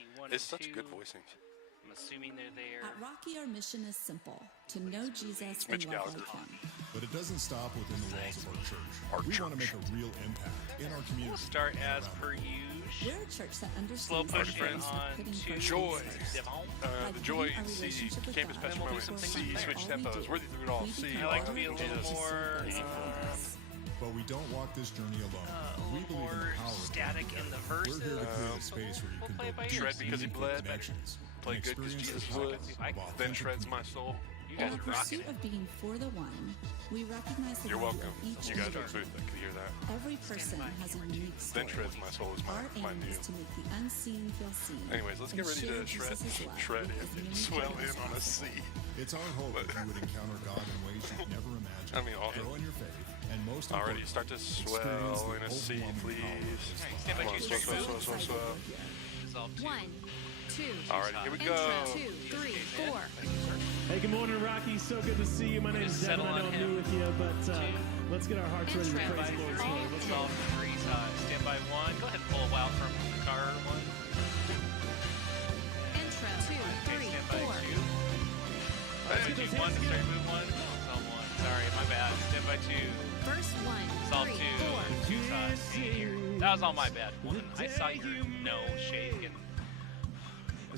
see 1 It's and 2. such good voicing. I'm assuming they're there. At Rocky, our mission is simple: to know Jesus and Mitch love Gallagher. like him. But it doesn't stop within the walls of our church. We want to make a real impact in our community. We'll start as per usual. We're a church that Slow understands push the in importance on of putting to first Joy. things first. Devon. The Joy putting our in C. relationship with Campus God Pastor Then we'll do Moment. some C. things Switch there. tempos. Worthy through it all. We C. become I like to more be a little religious more focus. But we don't walk this journey alone. a We little believe in the more power of static God. in the We're verses. here to create a space where you We'll can play it by build ear. Shred because he meaningful bled. connections, Play and good because experience Jesus the would. power of Then Then authentic shreds my soul. You In guys the are rocking pursuit it. of being for the one, we recognize the You're value welcome. of each You guys are in the individual. booth. I could hear that. Every person has a unique Then story. shreds my soul is Our my aim new. is to make the unseen feel seen. Anyways, let's get and ready share to shred, Jesus' love shred with him as many and swell people as in on a C. possible. It's our hope that you would encounter God in ways you've never imagined. I mean, grow in your faith, and most Already importantly, start to swell experience in the a C, overwhelming please. power of His Alright, love. stand by Come on, two, swell. Dissolve 2. 1, 2, Alright, here we intro, go. 2, 3, 4. Hey, good morning, Rocky. So good to see you. My name is Devin. Settle I know on I'm him. new with you, but let's get our hearts ready to Intro. praise Stand the by Lord. 3. Let's go. Dissolve 3 side. Stand by 1. Go ahead and pull a wild from the guitar 1. Intro, 2, Okay, 3, stand by 4. 2. Stand by 2, 1. Start move 1. Dissolve 1. Sorry, my bad. Stand by 2. Verse 1, Dissolve 3, 2. 4. 2 sides. Hey, here. That was all my bad. 1. I saw your no shake and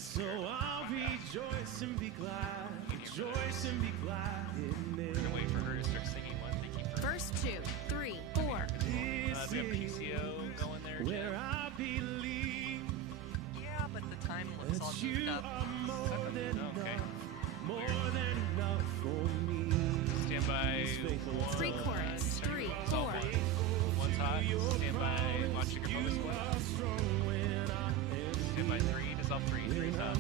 So I'll rejoice and be glad. Rejoice and be glad in I'm gonna it. wait for her to start singing 1. Thank you for Verse 2, 3, 4. we have PCO going there, Where Jim. I believe Yeah, but the time looks all that moved you up. are more than Okay. enough. More than enough for me. Stand by Faithful 1. Pre-chorus, 3, 4. 1's hot. Stand by. Watch your focus You one. are strong when I am Stand by 3. Dissolve 3. 3's hot.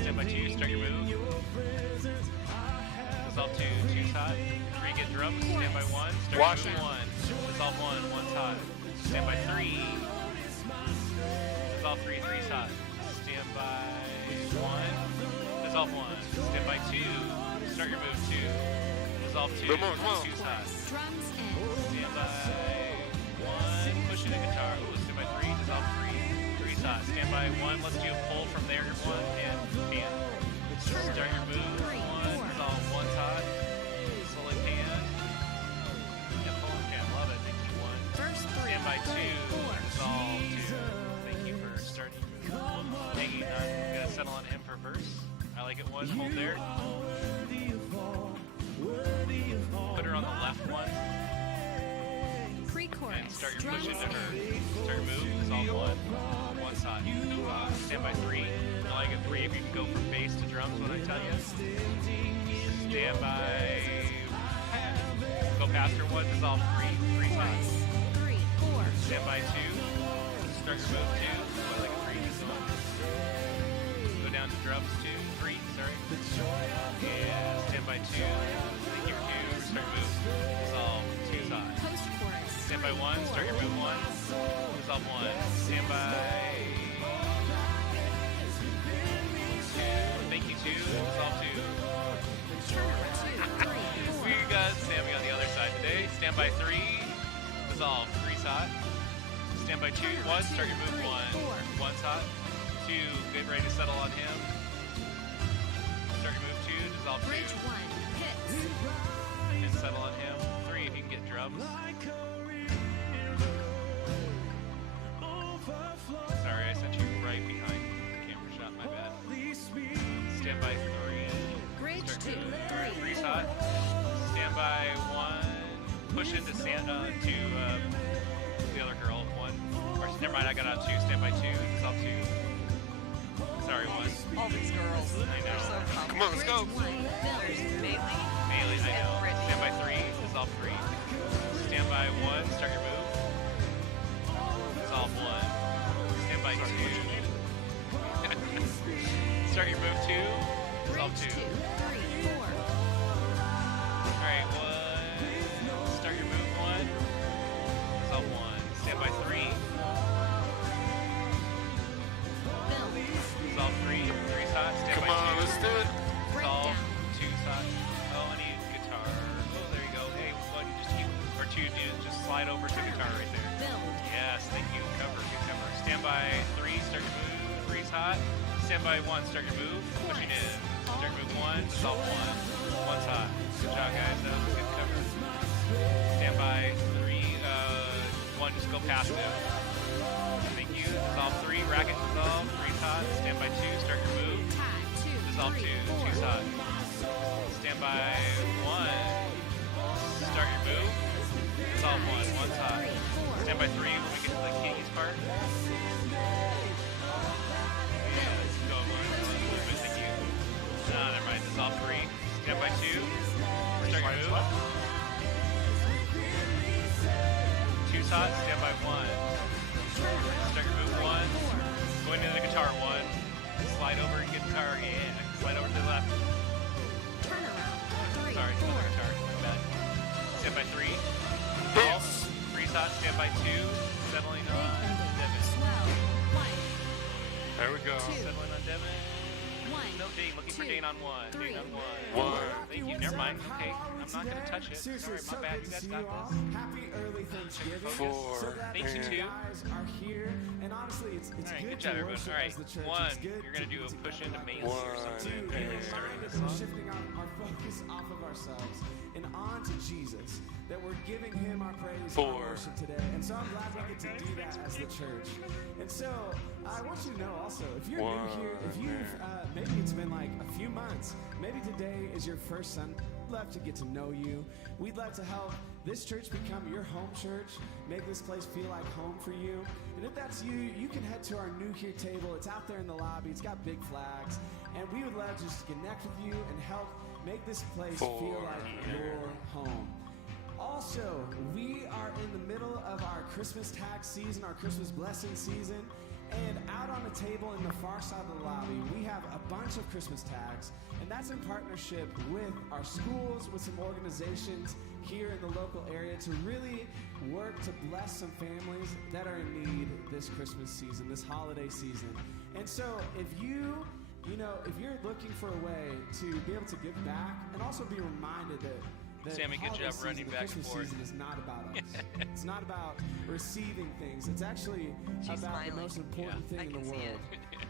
Stand by 2. Start your move. Dissolve 2. 2's hot. 3. Get drums. Stand by 1. Start Wash move it. 1. Dissolve 1. 1's hot. Stand by 3. Dissolve 3. 3's hot. Stand by 1. Dissolve 1. Stand by 2. Start your move 2. Dissolve 2. Come on, come on. 2's hot. Drums in. Stand by 1. Pushing the guitar. Ooh, stand by 3. Dissolve 3. 3's hot. Stand by 1. Let's do a pull from there. 1 and pan. Start your move. 3, 1. 4. Dissolve 1's hot. Slowly pan. Yeah, pull and pan. Love it. Thank you. 1. Verse 3, Stand by 2. 3, 4. Dissolve 2. Thank you for starting. Hanging on. Gonna settle on him for verse. I like it. 1. Hold there. Put her on the left 1. And Pre-chorus, start your drums push into her. in. Start your move. Dissolve 1. 1's hot. Stand by 3. I like a 3 if you can go from bass to drums when I tell you. Stand by. Go past her 1. Dissolve 3. 3's hot. Chorus, 3, 4. Stand by 2. Start your move 2. I like a 3. Dissolve. Go down to drums 2. 3. Sorry. Yeah. Stand by 2. Thank you for 2. Start your move. Dissolve 2's hot. Post-chorus, Stand by 1, start your move 1. Dissolve 1. Stand by 2. Thank you 2. Dissolve 2. turner 2, 3, 4. We got Sammy on the other side today. Stand by 3. Dissolve 3's hot. Stand by 2. 1. Start your move 1. 1's hot. 2. Get ready to settle on him. Start your move 2. Dissolve 2. Bridge 1, hits. And settle on him. 3 if you can get drums. Sorry, I sent you right behind the camera shot. My bad. Stand by 3. Bridge Start 2, to 3, 3's 4. hot. Stand by 1. Push into the other girl. 1. Or never mind, I got on 2. Stand by 2. Dissolve 2. Sorry, 1. All these girls, I they're so know. complicated. Come on, let's go. Bridge 1, There's build. Bailey. Bailey, I know. Brittany. Stand by 3. Dissolve 3. Stand by 1. Start your move. Dissolve 1. Stand by 2. Start your move 2. Dissolve Bridge 2, 2. 3, 4. Alright, 1. Start your move 1. Dissolve 1. Stand by 3. Build. Dissolve 3. 3's hot. Stand Come by on, 2. let's do it. Dissolve Breakdown. 2's hot. Oh, I need guitar. Oh, there you go. Hey, 1, just keep, or 2, dude, just slide over to guitar right there. Build. Yes, thank you. Cover, good cover. Stand by 3. Start your move. 3's hot. Stand by 1, start your move. Pushing in. Start your move 1, dissolve 1. 1's hot. Good job, guys. That was a good cover. Stand by 3, 1, just go past him. Thank you. Dissolve 3, racket dissolve. 3's hot. Stand by 2, start your move. Tag 2, Dissolve 2, 3, 2's hot. Stand by 1, start your move. Dissolve 1, 1's hot. Stand by 3 when we get to the Kings part. Yeah, let's go 1. Thank you. Never mind. Dissolve 3. Stand by 2. Start your move. 2's hot. Stand by 1. Start your move 1. Go into the guitar 1. Slide over and get guitar. Yeah. Slide over to the left. Turnaround 3, Sorry, 4. another guitar. My bad. Stand by 3. Dissolve. 3's hot. Stand by 2. Settling Big on ending. Devin. Swell 1, There we go. 2, Settling on Devin. 1. No, Dane. Looking for 2, Dane on 1. 3, Dane on 1. 1. Thank you. Never mind. Okay. I'm not going to touch it. Seriously, Sorry, my so bad. good You to guys see got you all. this. Happy early Thanksgiving. 4. So glad Thank you, that too. guys are here, and honestly, it's All right, good good job, to everyone. worship All right, as the church. 1. It's good You're going to do a be push into together main like or this. something. To be And start reminded this that we're song. shifting our focus off of ourselves and on to Jesus, that we're giving him our praise and 4. our worship today. And so I'm glad we get to do that as the church. And so I want you to know also, if you're new here, if you've, maybe it's been like a few months, maybe today is your first Sunday, we'd love to get to know you. We'd love to help this church become your home church, make this place feel like home for you. And if that's you, you can head to our new here table. It's out there in the lobby. It's got big flags. And we would love just to connect with you and help make this place 4. feel like your home. Also, we are in the middle of our Christmas tag season, our Christmas blessing season. And out on the table in the far side of the lobby, we have a bunch of Christmas tags. And that's in partnership with our schools, with some organizations here in the local area to really work to bless some families that are in need this Christmas season, this holiday season. And so if if you're looking for a way to be able to give back and also be reminded that Sammy, good holiday job running season, the back and Christmas forth. season is not about us. It's not about receiving things. It's actually She's about the smiling. most important Yeah. I thing in can the see world.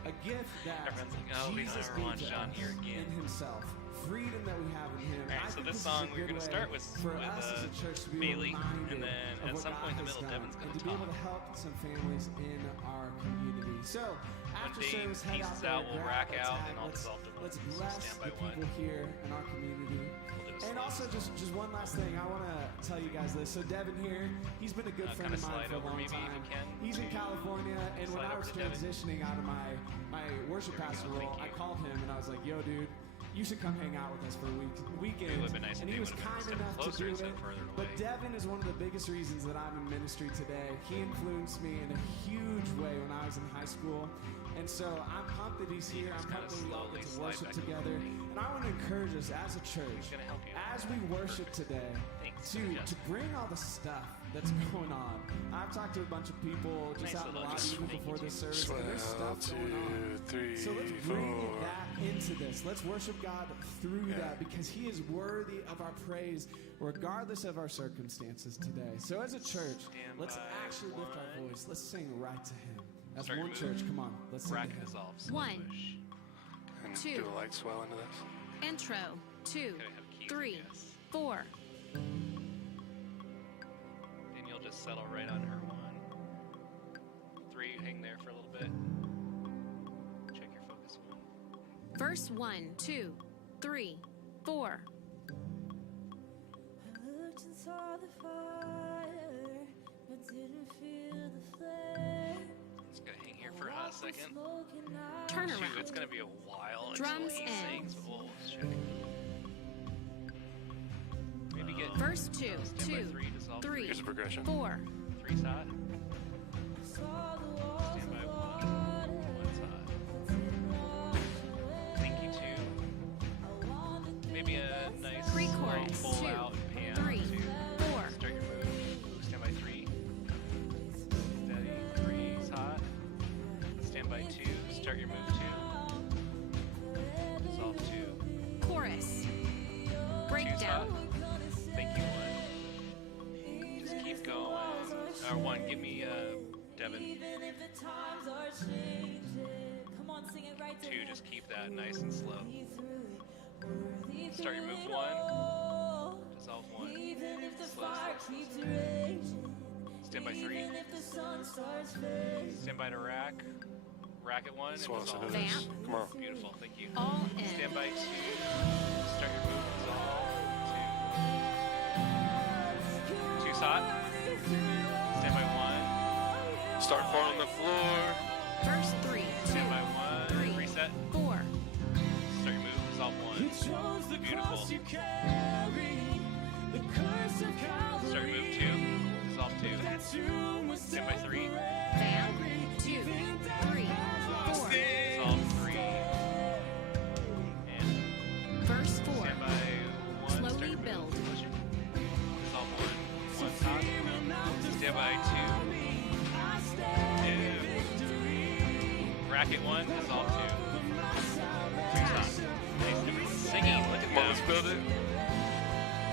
A gift that Everyone's like, oh, we don't Jesus ever want gave to Sean us here again. in himself. Freedom that we have in him. All right, I so think this is a song we're good going to way start with for us as a church to be Bailey, reminded and then of at what some God point in the has middle, done, Devin's going and to to be able talk. to help some families in our community. So after Dave service, head pieces out there, out, we'll grab rack a out, tag. and I'll Let's- dissolve the one. Let's So bless stand by the one. people here in our community. We'll do a And slow also, song. just one last thing, I want to tell you guys this. So Devin here, he's been a good friend kinda of mine slide for a over long maybe if time. you can. He's in California, and when Slide I over was to Devin. transitioning out of my worship There we pastor go, role, thank I you. called him and I was like, "Yo, dude, you should come hang out with us for a weekend." It would've been nice if and he they was would've been kind instead of enough to closer do instead it. of further But away. Devin is one of the biggest reasons that I'm in ministry today. He influenced me in a huge way when I was in high school. And so I'm pumped that he's here. I'm kinda pumped that we all slowly get to slide worship back over together. me. And I want to encourage us as a church, gonna help you. as we worship today, Thanks, to Justin. bring all the stuff that's going on. I've talked to a bunch of people just Nice out in the little lobby intro. even Thank before you. this service, and there's Swell, stuff going on. 2, 3, So let's bring 4. that into this. Let's worship God through that because He is worthy of our praise regardless of our circumstances today. So as a church, Stand let's by actually lift our one. voice. Let's sing right to Him. As Start your one move. church, come on. Let's sing to Racket Him. dissolve. Slow 1. push. And 2. do the light swell into this. Intro 2, Gotta have keys, I 3, guess. 4. And you'll just settle right on her 1. 3, hang there for a little bit. Check your focus 1. Verse 1, 2, 3, 4. Looked and saw the fire, but didn't feel the flare. Just gotta hang here for a hot second. Smoking out. Turn Shoot, around. it's gonna be a while Drums until he in. sings, but we'll check. Maybe get Verse 2, stand by 2, 3, dissolve 3, Here's the progression. 4. 3's hot. Saw the walls Stand by of 1. water, 1's hot. but didn't wash away. Thank you 2. I wanted Maybe a nice Pre-chorus, slow pull 2, out pan 3, 2. 4. Start your move. Stand by 3. Steady. 3's hot. Stand by 2. Start your move 2. Dissolve 2. Chorus. 2's hot. Breakdown. Thank you 1. Just keep going. 1, give me Devin. even if the times are changing. Come on, sing it right to 2, him. just keep that nice and slow. Worthy through it, worthy Start your through move it 1, all. dissolve 1. Even if the Slow, fire slow, slow, keeps slow. raging, Stand by 3. even if the sun starts fading. Stand by to rack. Rack at 1 and Swell into dissolve. this. Vamp. Come on. Beautiful, thank you. All in. Stand by 2. Start your move, dissolve. 2. 2 sot. Stand by 1. Start falling on the floor. First 3, 2, Stand by 1. 3, Reset. 4. Start your move, dissolve 1. chose the Beautiful. cross you carry, the curse of Calvary. Start your move 2. Dissolve 2. That tomb was Stand by 3. Vamp. 2, 3, 4. Dissolve 3. And Verse 4. stand by 1. Start Slowly your move. build. Push it. Dissolve 1. 1 top. Stand by 2. Rack at 1. Dissolve 2. 3 top. Nice. Everyone's singing. Look at Come on, let's them. build it. Isn't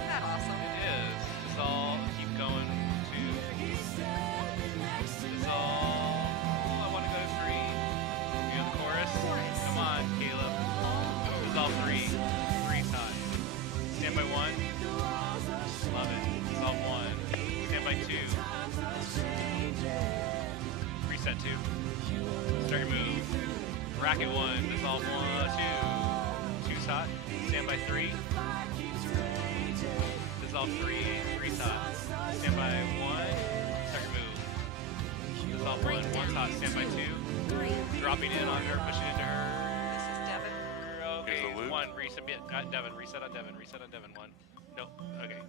that awesome? It is. Dissolve. Keep going. 2. Dissolve. I want to go to 3. You have the chorus? Chorus. Come on, Caleb. Dissolve 3. 3 top. Stand by 1. Love it. Dissolve 1. Stand by 2. Reset 2. Start your move. Racket 1. Dissolve 1. 2. 2 tot. Stand by 3. Dissolve 3. 3 tot. Stand by 1. Start your move. Dissolve 1. 1 tot. Stand by 2. 3. Dropping in on her. Pushing into her. This is Devin. Okay. Here's the loop. 1. Reset. Devin. Reset on Devin. Reset on Devin. 1. Nope. Okay.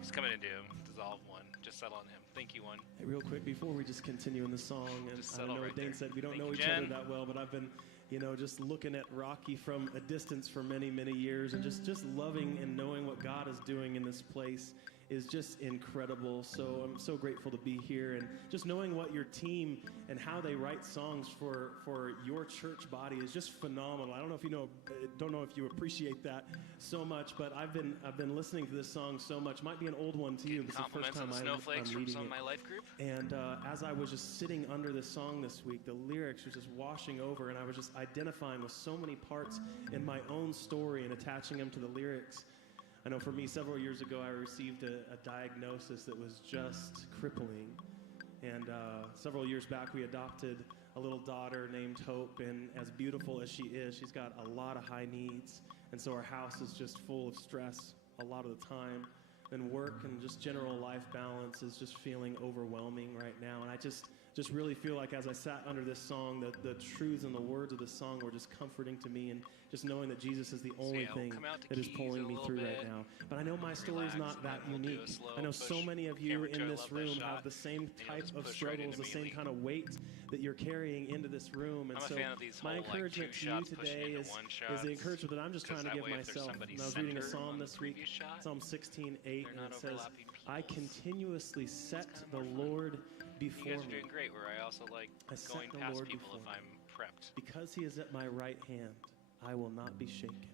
He's coming into him. Dissolve 1. Just settle on him. Thank you, 1. Hey, real quick before we just continue in the song, and Just I don't settle know right what Dane there. said, we don't Thank know you, each other Jen. that well, but I've been, just looking at Rocky from a distance for many, many years, and just loving and knowing what God is doing in this place is just incredible. So I'm so grateful to be here, and just knowing what your team and how they write songs for your church body is just phenomenal. I don't know if you appreciate that so much, but I've been listening to this song so much. Might be an old one to you. This is the first Compliments on time the I'm snowflakes from reading some of it. my life group. And as I was just sitting under this song this week, the lyrics were just washing over, and I was just identifying with so many parts in my own story and attaching them to the lyrics. I know for me, several years ago, I received a diagnosis that was just crippling. And several years back, we adopted a little daughter named Hope, and as beautiful as she is, she's got a lot of high needs. And so our house is just full of stress a lot of the time. And work and just general life balance is just feeling overwhelming right now. And I just really feel like as I sat under this song, the truths and the words of this song were just comforting to me, and just knowing that Jesus is the only I'll thing come out to that is keys pulling a me little through bit, right now. But I know my story is relax, not that and then we'll do a unique. slow I know so push many of you camera to in I this love that room shot, have the same and you'll type just of push right struggles, into the same melee. kind of weight that you're carrying into this room. And I'm a so fan of these my whole, like, encouragement two to you shots pushing today into is one the shots, encouragement that I'm just trying to that give way if there's myself. somebody And I was reading a center psalm on the this week, previous shot, Psalm 16:8, they're and not it says, overlapping I pieces. continuously set kinda the more fun. Lord You before guys are me. doing great, where I also like I set going the past Lord people if before I'm prepped. Because he is at my right hand, I will not be shaken.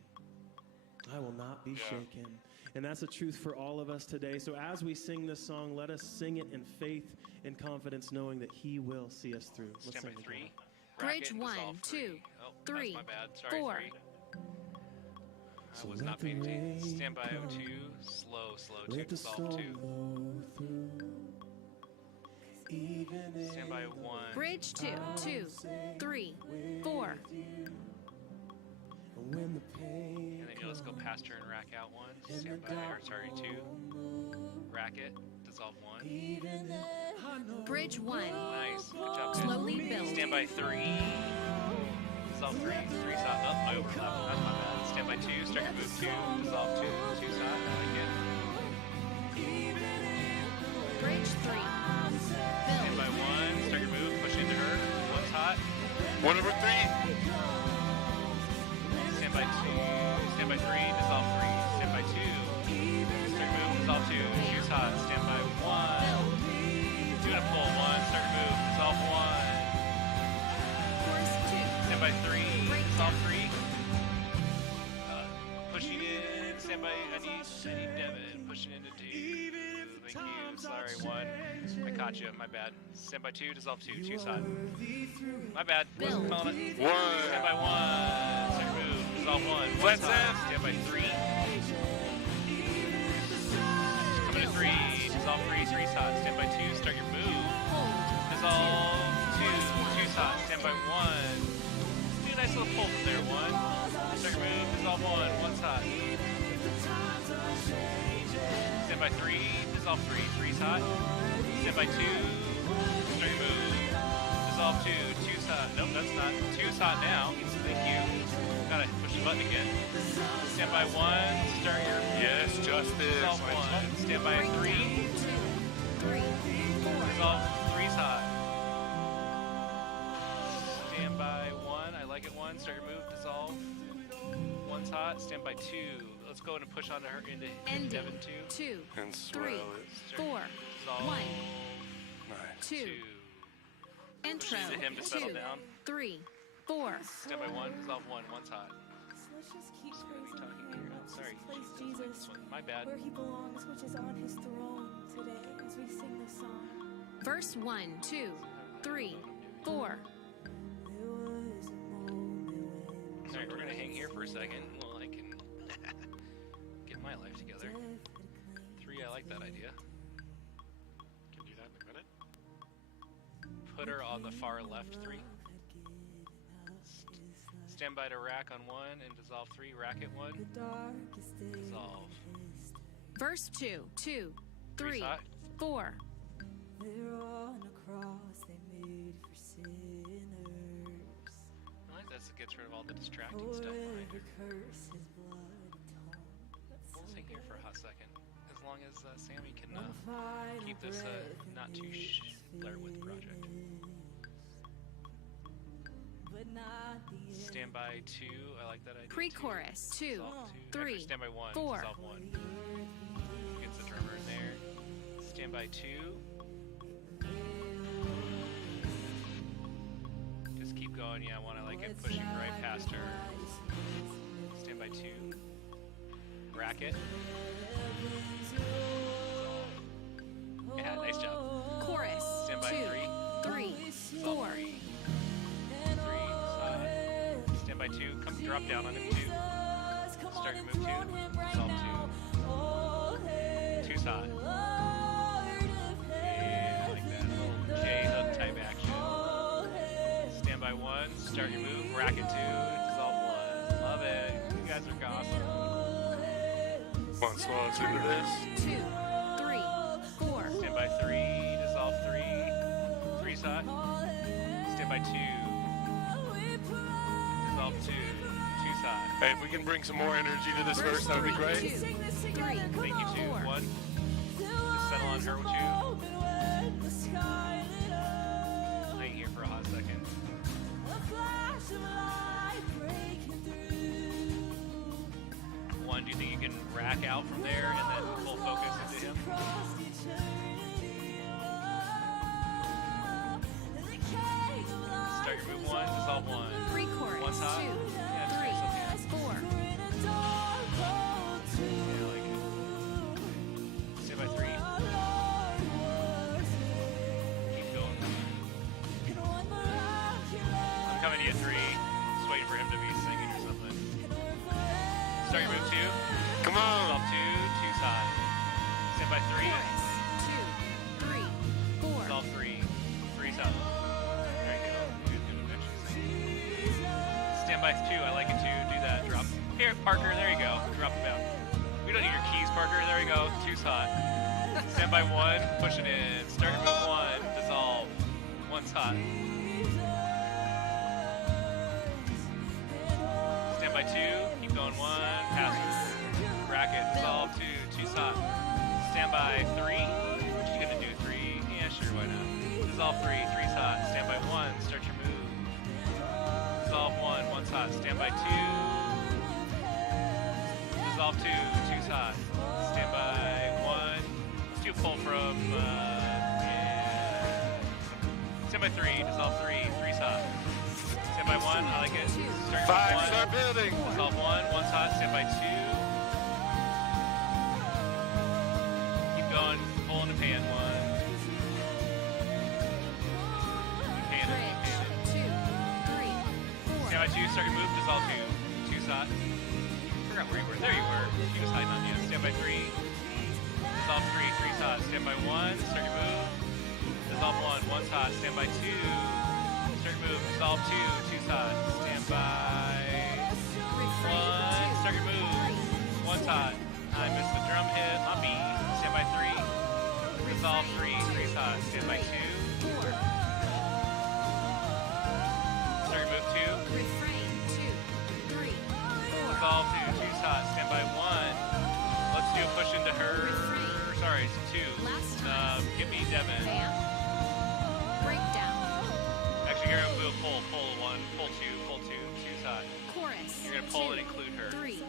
I will not be shaken. And that's the truth for all of us today. So as we sing this song, let us sing it in faith and confidence, knowing that he will see us through. Let's Stand by sing it 3. together. Bridge Racket, 1, dissolve 2, 3. Oh, 3, that's my bad. Sorry, 4. 3. So I was let not the paying attention. rain Stand by come. 2. Slow, 2. Let the Dissolve storm 2. blow through. Even Stand by 1. Bridge 2, 2, 3, 4. when the pain And then you'll just go past her and rack out 1. Stand by, or sorry, 2. Racket, dissolve 1. Bridge 1. Nice. Good job, guys. Slowly build. Stand by 3. Dissolve 3. 3 stop. Oh, I overlapped. That's my bad. Stand by 2. Start your move 2. Dissolve 2. 2 stop. I like it. Bridge 3. Stand by 1. Start your move. Push into her. 1's hot. 1 over 3. Stand by 2. Stand by 3. Dissolve 3. Stand by 2. Start your move. Dissolve 2. 2's hot. Stand by 1. Doing a pull. 1. Start your move. Dissolve 1. Chorus 2. Stand by 3. Break Dissolve down. 3. Pushing in. Stand by. I need Devin. Pushing into 2. thank you. Sorry, 1. I caught you, my bad. Stand by 2, dissolve 2, 2 side. My bad. Wasn't calling it. 1. Stand by 1. Start your move. Dissolve 1. Flat side. zap. Stand by 3. Coming to 3. Dissolve 3, 3 side. Stand by 2. Start your move. Dissolve 2, 2 side. Stand by 1. Do a nice little pull from there. 1. Start your move. Dissolve 1 side. Stand by 3. Dissolve 3, 3 side. Stand by 2. Start your move. Dissolve 2, 2 side. Nope, that's not 2 side now. Thank you. Gotta push the button again. Stand by 1. Start your Yes, justice. dissolve 1. Stand by 3. 3, 4, Dissolve 3 side. Stand by 1. I like it 1. Start your move. Dissolve 1 side. Stand by 2. Let's go and push on her into ending. Devon 2. 2, And 3, swirl it. 4, Dissolve 1, Nice. 2, 2. intro. Pushes him to settle 2, down. 3, 4. Stand by 1. Dissolve 1 side. So let's just keep What are we praising talking him. here? Let's Sorry, just praise Jesus, like Jesus this one. My bad. where he belongs, which is on his throne today as we sing this song. Verse 1, 2, 3, 4. There was a moment when Alright, we're gonna hang here for a second while I can get my life together. 3, I like that idea. Can do that in a minute. Put her on the far left 3. Stand by to rack on 1 and dissolve 3. Rack it 1. the darkest day Dissolve. Verse 2, 2, 3, side. 4. they're on a cross they made for sinners. I like that. It gets rid of all the distracting For stuff behind every her. curse his blood atoned. That's We'll so hang here good. for a hot second. As long as Sammy can On the final keep this breath not too flare with project. but not the end. Stand by 2. I like that idea. Pre-chorus 2, Dissolve 2. 3, Stand by 1. 4. Dissolve 1. Gets the drummer in there. Stand by 2. Just keep going. Yeah, 1. I like it. Pushing right past her. Stand by 2. Rack it. Yeah, nice job. Chorus Stand by 2, 3. 3, Dissolve 4. 3. 3 side. Stand by 2. Come drop down on him 2. Start your move 2. Dissolve 2. 2 side. Yeah, I like that little J hook type action. Stand by 1. Start your move. Rack it 2. Dissolve 1. Love it. You guys are awesome. Come on, swallows into this. 2, 3, 4. Stand by 3. Dissolve 3. 3 side. Stand by 2. Dissolve 2. 2 side. Hey, if we can bring some more energy to this verse, that would be 3, great. 2, 3, Thank you, 2. 4. 1. Just settle on her with 2. Hang here for a hot second. One, do you think you can rack out from there and then full focus into him? Start your move 1, dissolve 1. Pre-chorus 2, 3, One side. Yeah, just do something. 4. Yeah, I like it. Stand by 3. Keep going. I'm coming to you 3. Just waiting for him to be singing or something. Start your move 2. Come on. Dissolve 2, 2 side. Stand by 3. Chorus 2, 3, 4. Dissolve 3, 3 side. There you go. Good eventually sing. Stand by 2. I like it too. Do that. Drop. Here, Parker. There you go. Drop them out. We don't need your keys, Parker. There we go. 2 side. Stand by 1. Push it in. Start your move 1. Dissolve. 1 side. Stand by 2. Keep going 1. Pass it. Rack it. Dissolve 2. 2 side. Stand by 3. What you gonna do? 3? Yeah, sure. Why not? Dissolve 3. 3 side. Stand by 1. Start your move. Dissolve 1. 1 side. Stand by 2. Dissolve 2. 2 side. Stand by 1. Let's do a pull from. Yeah. Stand by 3. Dissolve 3. 3 side. Stand by 1. I like it. Start your 5, move 1. start building. Dissolve 1 side, stand by 2. Keep going, full 2, start your move, dissolve 2. 2 shot. Forgot where you were. There you were. He was hiding on you. Stand by 3. Dissolve 3. 3 shot. Stand by 1. Start your move. Dissolve 1. 1 shot. Stand by 2. Start your move. Dissolve 2. 2 shot. Stand by 1. Start your move. 1 shot. I missed the drum hit. On me. Stand by 3. Dissolve 3. 3 shot. Stand by 2. Start your move 2. Refrain. 2, 3, 4. Dissolve 2. 2 shots. Stand by 1. Let's do a push into her. Refrain. Sorry, it's 2. Last time. Give me Devin. Vamp. Breakdown. Actually, you're going to pull 1, pull 2, pull 2, 2 shot. Chorus. You're going to pull 2, and include her. 3,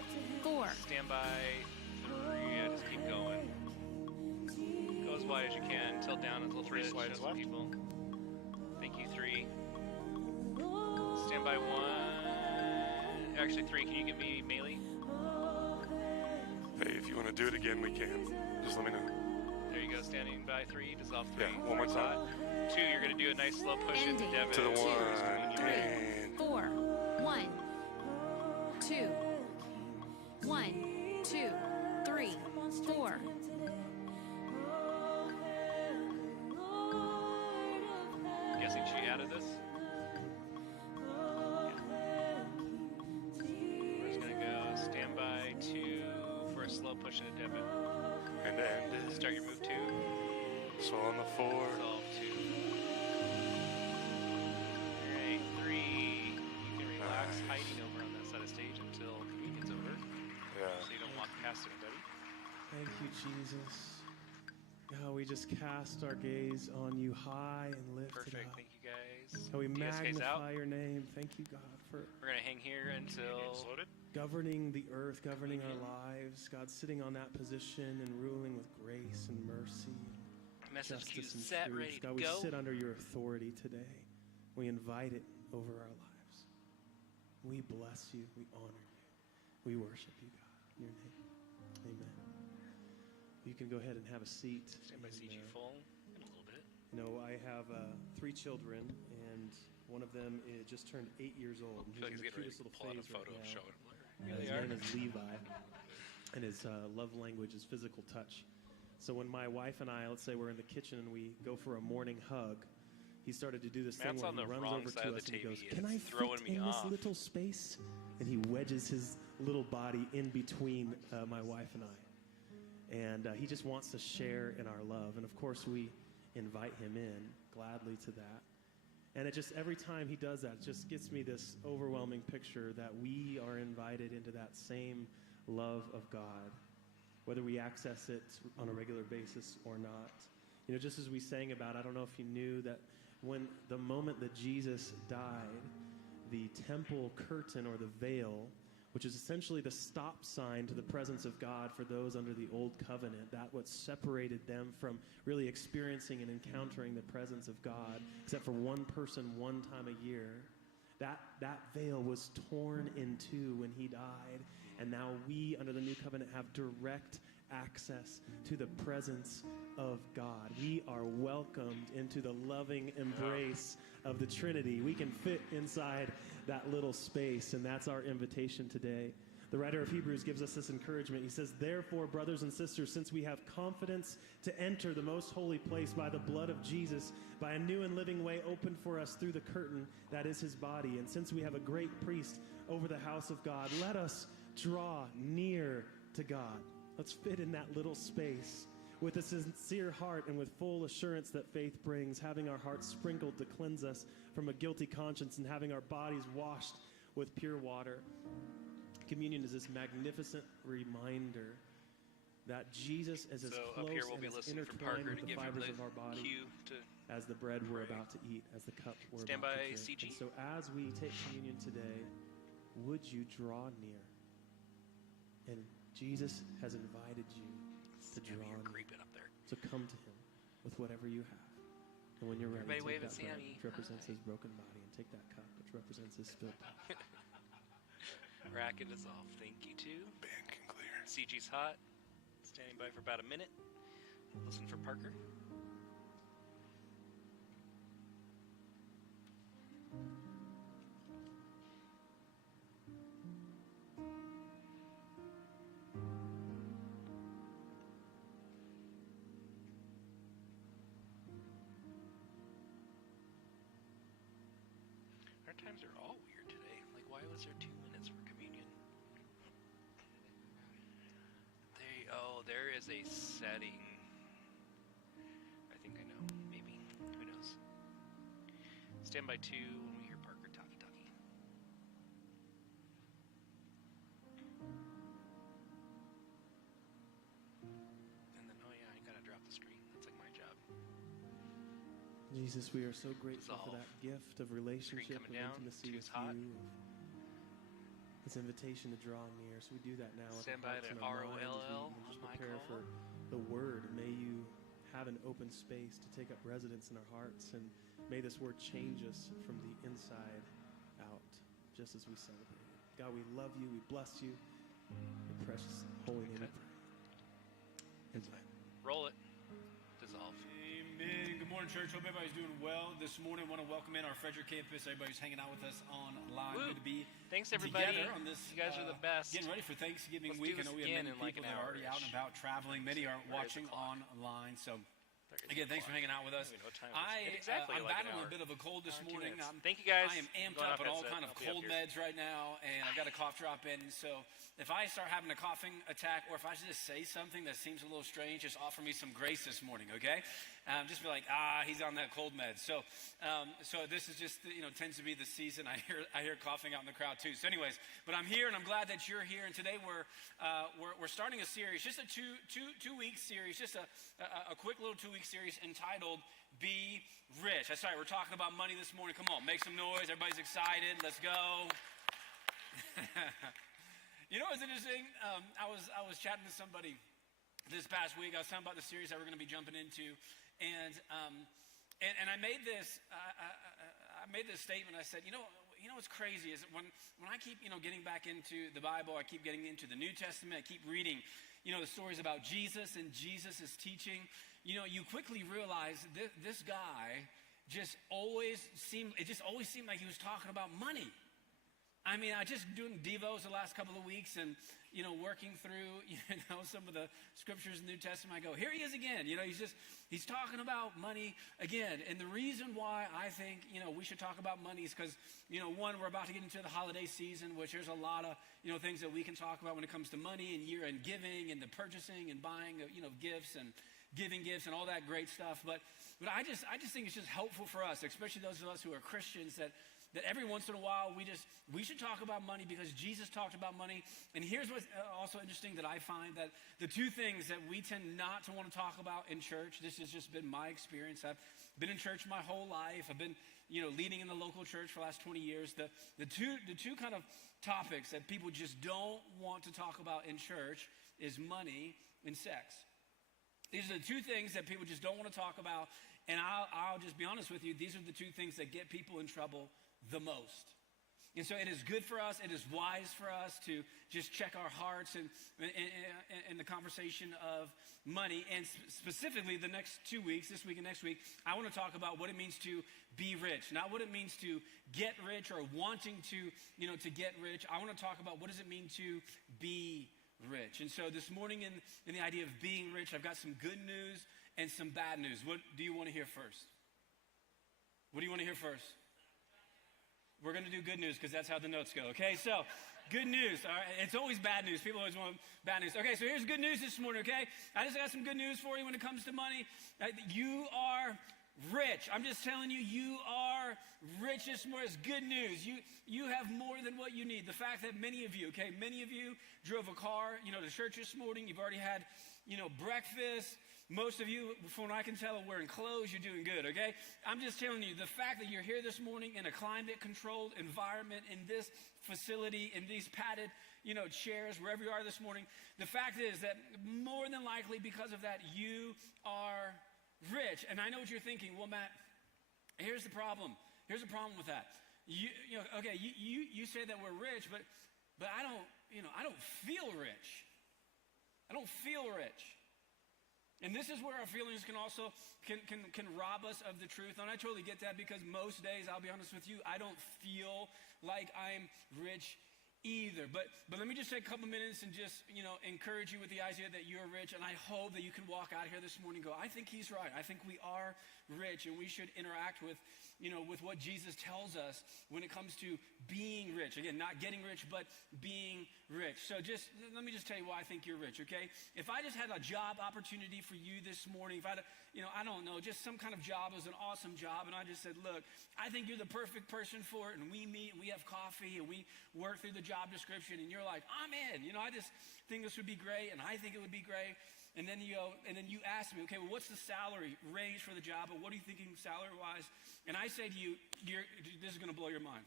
4. Stand by 3. Yeah, just keep going. Go as wide as you can. Tilt down a little 3 bit. slides Show some left. people. Thank you, 3. Stand by 1. Actually, 3. Can you give me melee? Hey, if you want to do it again, we can. Just let me know. There you go, standing by 3, dissolve 3. Yeah, one more time. 2, you're going to do a nice slow push into Ending. Devin. To the 1, 3, and 4, 1, 2, 1, 2, 3, 4. Guessing she added this? We're just going to go stand by 2 for a slow push into Devin. and end. Start your move 2. So on the 4. Dissolve 2. Alright, 3. You can relax hiding over on that side of stage until communion's over. Yeah. So you don't walk past anybody. Thank you, Jesus. God, we just cast our gaze on you high and lifted Perfect, up. thank you guys. God, we DSK's out. magnify your name. Thank you, God, for We're going to hang here until... It's loaded. governing the earth, governing our lives. God, sitting on that position and ruling with grace and mercy, Message queue justice and set, truth. ready to God, we go. sit under your authority today. We invite it over our lives. We bless you. We honor you. We worship you, God, in your name. Amen. You can go ahead and have a seat. Stand by And, CG full in a little bit. You know, I have 3 children, and one of them just turned 8 years old. I feel like he's in the getting ready cutest to little pull out a phase photo right and now. show it. His name is Levi, and his love language is physical touch. So when my wife and I, let's say we're in the kitchen and we go for a morning hug, he started to do this Matt's thing on where the he runs wrong over side to of us the and he goes, TV, "Can and I it's throwing fit me in off." this little space?" And he wedges his little body in between my wife and I. And he just wants to share in our love. And of course, we invite him in gladly to that. And it just, every time he does that, it just gets me this overwhelming picture that we are invited into that same love of God, whether we access it on a regular basis or not. You know, just as we sang about, I don't know if you knew that when the moment that Jesus died, the temple curtain or the veil, which is essentially the stop sign to the presence of God for those under the old covenant, that what separated them from really experiencing and encountering the presence of God, except for one person one time a year, that veil was torn in two when he died. And now we, under the new covenant, have direct access to the presence of God. We are welcomed into the loving embrace of the Trinity. We can fit inside that little space, and that's our invitation today. The writer of Hebrews gives us this encouragement. He says, "Therefore, brothers and sisters, since we have confidence to enter the most holy place by the blood of Jesus, by a new and living way opened for us through the curtain that is his body, and since we have a great priest over the house of God, let us draw near to God." Let's fit in that little space with a sincere heart and with full assurance that faith brings, having our hearts sprinkled to cleanse us from a guilty conscience and having our bodies washed with pure water. Communion is this magnificent reminder that Jesus is as So close up here we'll and be as listening for intertwined Parker with to the give him fibers the of our body cue to as the bread we're pray. about to eat, as the cup we're Stand about by, to drink. CG. And so as we take communion today, would you draw near? And Jesus has invited you to draw Sammy, you're near. creeping up there. So come to him with whatever you have. And when you're ready, Everybody take wave that at bread, Sammy. which represents his broken body, and take that cup, which represents his spilled blood. Rack and dissolve. Thank you too. Band can clear. CG's hot. Standing by for about a minute. Listen for Parker. times are all weird today. Like, why was there 2 minutes for communion? There is a setting. I think I know. Maybe. Who knows? Stand by 2 when we hear Parker talkie-talkie. And then, oh yeah, I gotta drop the screen. That's like my job. Jesus, we are so grateful for Dissolve. that gift of relationship coming and down. intimacy Two's with hot. you. This invitation to draw near. So we do that now. with Stand our by hearts to and our minds as ROLL we just on my prepare call. for the Word. May you have an open space to take up residence in our hearts, and may this Word change us from the inside out, just as we celebrate it. God, we love you. We bless you. In your precious holy name we pray. Amen. Roll it. Dissolve. Amen. Good morning, church. Hope everybody's doing well. This morning, I want to welcome in our Frederick campus. Everybody's hanging out with us online. Woo. Good to be Thanks, everybody. together on this. You guys are the best. Getting ready for Thanksgiving Let's week. do I know this we have again many in like people an that are already out and hour-ish. about traveling. Many are Where is the watching clock? online. So, There is again, the thanks for clock. hanging out with us. I don't even know what time it is. Exactly I'm like an battling hour. a bit of a cold this 2 morning. minutes. Thank you, guys. I am amped Going up off on all headset. kind of I'll be up cold here. meds right now, and I've got a cough drop in. So if I start having a coughing attack, or if I just say something that seems a little strange, just offer me some grace this morning, okay? Just be like, he's on that cold med. So this is just, tends to be the season. I hear coughing out in the crowd too. So anyways, but I'm here and I'm glad that you're here. And today we're starting a series, just a two-week series, just a quick little 2-week series entitled Be Rich. That's right, we're talking about money this morning. Come on, make some noise. Everybody's excited. Let's go. You know what's interesting? I was chatting to somebody this past week. I was talking about the series that we're going to be jumping into, and I made this statement. I said, you know what's crazy is that when I keep getting back into the Bible, I keep getting into the New Testament. I keep reading the stories about Jesus and Jesus' teaching. You quickly realize this guy just always seemed like he was talking about money. I mean, I just doing devos the last couple of weeks and, working through, some of the scriptures in the New Testament. I go, here he is again. He's talking about money again. And the reason why I think, we should talk about money is because, one, we're about to get into the holiday season, which there's a lot of, things that we can talk about when it comes to money and year-end giving and the purchasing and buying of, gifts and giving gifts and all that great stuff. But I just think it's just helpful for us, especially those of us who are Christians, that every once in a while we should talk about money because Jesus talked about money. And here's what's also interesting that I find, that the two things that we tend not to want to talk about in church, this has just been my experience. I've been in church my whole life. I've been, leading in the local church for the last 20 years. The two kind of topics that people just don't want to talk about in church is money and sex. These are the two things that people just don't want to talk about. And I'll just be honest with you, these are the two things that get people in trouble the most. And so it is good for us, it is wise for us to just check our hearts in the conversation of money. And specifically the next 2 weeks, this week and next week, I want to talk about what it means to be rich. Not what it means to get rich or wanting to get rich. I want to talk about what does it mean to be rich. And so this morning in the idea of being rich, I've got some good news and some bad news. What do you want to hear first? What do you want to hear first? We're going to do good news because that's how the notes go, okay? So, good news. All right? It's always bad news. People always want bad news. Okay, so here's good news this morning, okay? I just got some good news for you when it comes to money. You are rich. I'm just telling you, you are rich this morning. It's good news. You have more than what you need. The fact that many of you drove a car, to church this morning. You've already had, breakfast. Most of you, from what I can tell, are wearing clothes. You're doing good, okay? I'm just telling you, the fact that you're here this morning in a climate-controlled environment, in this facility, in these padded, chairs, wherever you are this morning, the fact is that more than likely, because of that, you are rich. And I know what you're thinking. Well, Matt, here's the problem. Here's the problem with that. You say that we're rich, but I don't feel rich. I don't feel rich. And this is where our feelings can also can rob us of the truth. And I totally get that because most days, I'll be honest with you, I don't feel like I'm rich either. But let me just take a couple minutes and just, encourage you with the idea that you're rich. And I hope that you can walk out here this morning and go, I think he's right. I think we are rich and we should interact with with what Jesus tells us when it comes to being rich. Again, not getting rich, but being rich. So let me just tell you why I think you're rich, okay? If I just had a job opportunity for you this morning, if I don't know, just some kind of job was an awesome job, and I just said, look, I think you're the perfect person for it, and we meet, and we have coffee, and we work through the job description, and you're like, I'm in. I just think this would be great, and I think it would be great. And then you ask me, okay, well, what's the salary range for the job? Or what are you thinking salary-wise? And I say to you, this is going to blow your mind.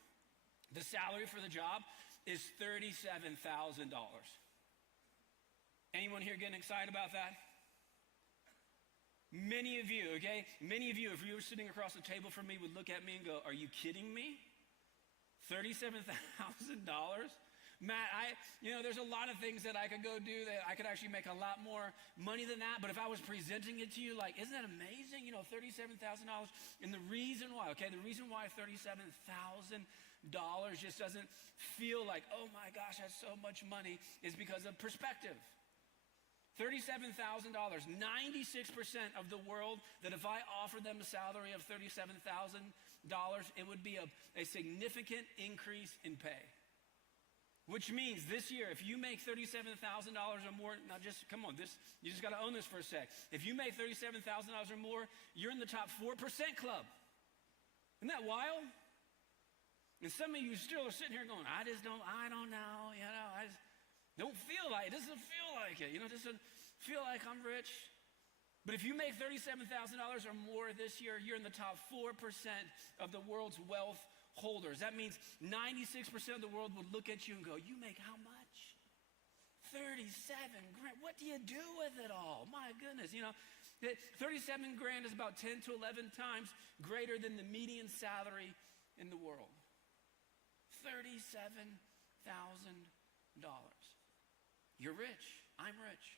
The salary for the job is $37,000. Anyone here getting excited about that? Many of you, okay? Many of you, if you were sitting across the table from me, would look at me and go, are you kidding me? $37,000? Matt, there's a lot of things that I could go do that I could actually make a lot more money than that. But if I was presenting it to you, like, isn't that amazing? $37,000. And the reason why, the reason why $37,000 just doesn't feel like, oh my gosh, that's so much money, is because of perspective. $37,000, 96% of the world, that if I offered them a salary of $37,000, it would be a significant increase in pay. Which means this year, if you make $37,000 or more, now just, come on, you just got to own this for a sec. If you make $37,000 or more, you're in the top 4% club. Isn't that wild? And some of you still are sitting here going, I don't know, I just don't feel like it. It doesn't feel like it. It doesn't feel like I'm rich. But if you make $37,000 or more this year, you're in the top 4% of the world's wealth holders. That means 96% of the world would look at you and go, you make how much? 37 grand. What do you do with it all? My goodness. 37 grand is about 10 to 11 times greater than the median salary in the world. $37,000. You're rich. I'm rich.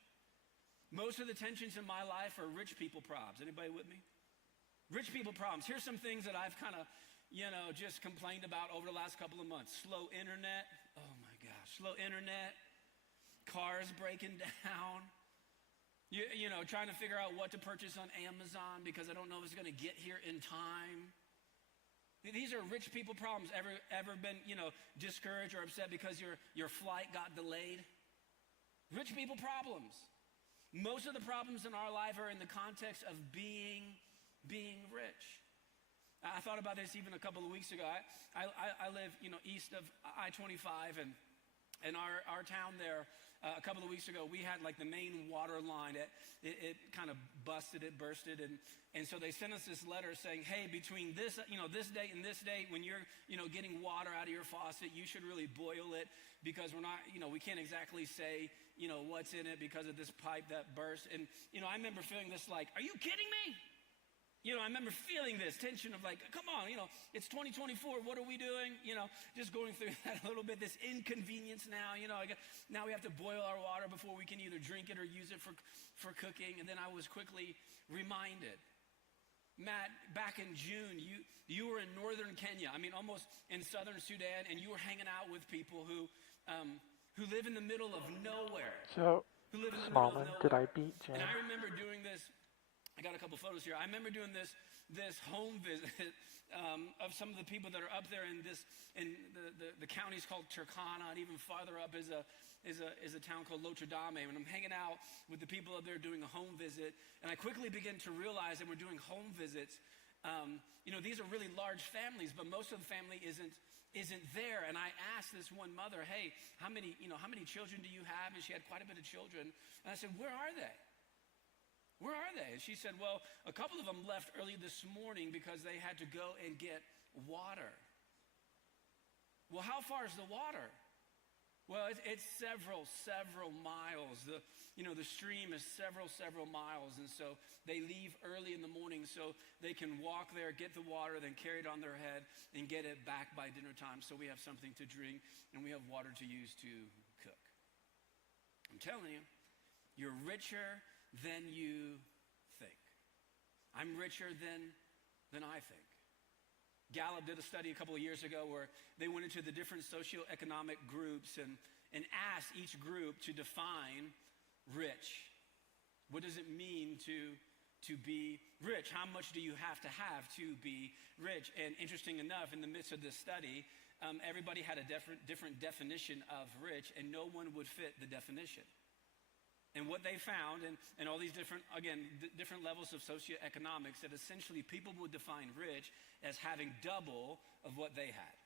Most of the tensions in my life are rich people problems. Anybody with me? Rich people problems. Here's some things that I've kind of just complained about over the last couple of months. Slow internet. Oh my gosh. Slow internet. Cars breaking down. Trying to figure out what to purchase on Amazon because I don't know if it's going to get here in time. These are rich people problems. Ever been, discouraged or upset because your flight got delayed? Rich people problems. Most of the problems in our life are in the context of being rich. I thought about this even a couple of weeks ago. I live, east of I-25, and our town there, a couple of weeks ago, we had like the main water line. It kind of bursted, and so they sent us this letter saying, hey, between this date and this date, when you're, getting water out of your faucet, you should really boil it because we're not, we can't exactly say, what's in it because of this pipe that burst. And, I remember feeling this like, are you kidding me? I remember feeling this tension of like, come on, it's 2024, what are we doing? Just going through that a little bit, this inconvenience now, now we have to boil our water before we can either drink it or use it for cooking. And then I was quickly reminded, Matt, back in June, you were in northern Kenya, almost in southern Sudan, and you were hanging out with people who live in the middle of nowhere. So, Smallman, did I beat Jen? And I remember doing this. I got a couple photos here. I remember doing this home visit of some of the people that are up there in the county's called Turkana, and even farther up is a town called Lotradame. And I'm hanging out with the people up there doing a home visit, and I quickly begin to realize that we're doing home visits. These are really large families, but most of the family isn't there. And I asked this one mother, hey, how many children do you have? And she had quite a bit of children. And I said, where are they? Where are they? And she said, well, a couple of them left early this morning because they had to go and get water. Well, how far is the water? Well, it's several miles. The stream is several miles. And so they leave early in the morning so they can walk there, get the water, then carry it on their head and get it back by dinner time so we have something to drink and we have water to use to cook. I'm telling you, you're richer than you think. I'm richer than I think. Gallup did a study a couple of years ago where they went into the different socioeconomic groups and asked each group to define rich. What does it mean to to be rich? How much do you have to be rich? And interesting enough, in the midst of this study, everybody had a different definition of rich, and no one would fit the definition. And what they found, and all these different levels of socioeconomics, that essentially people would define rich as having double of what they had.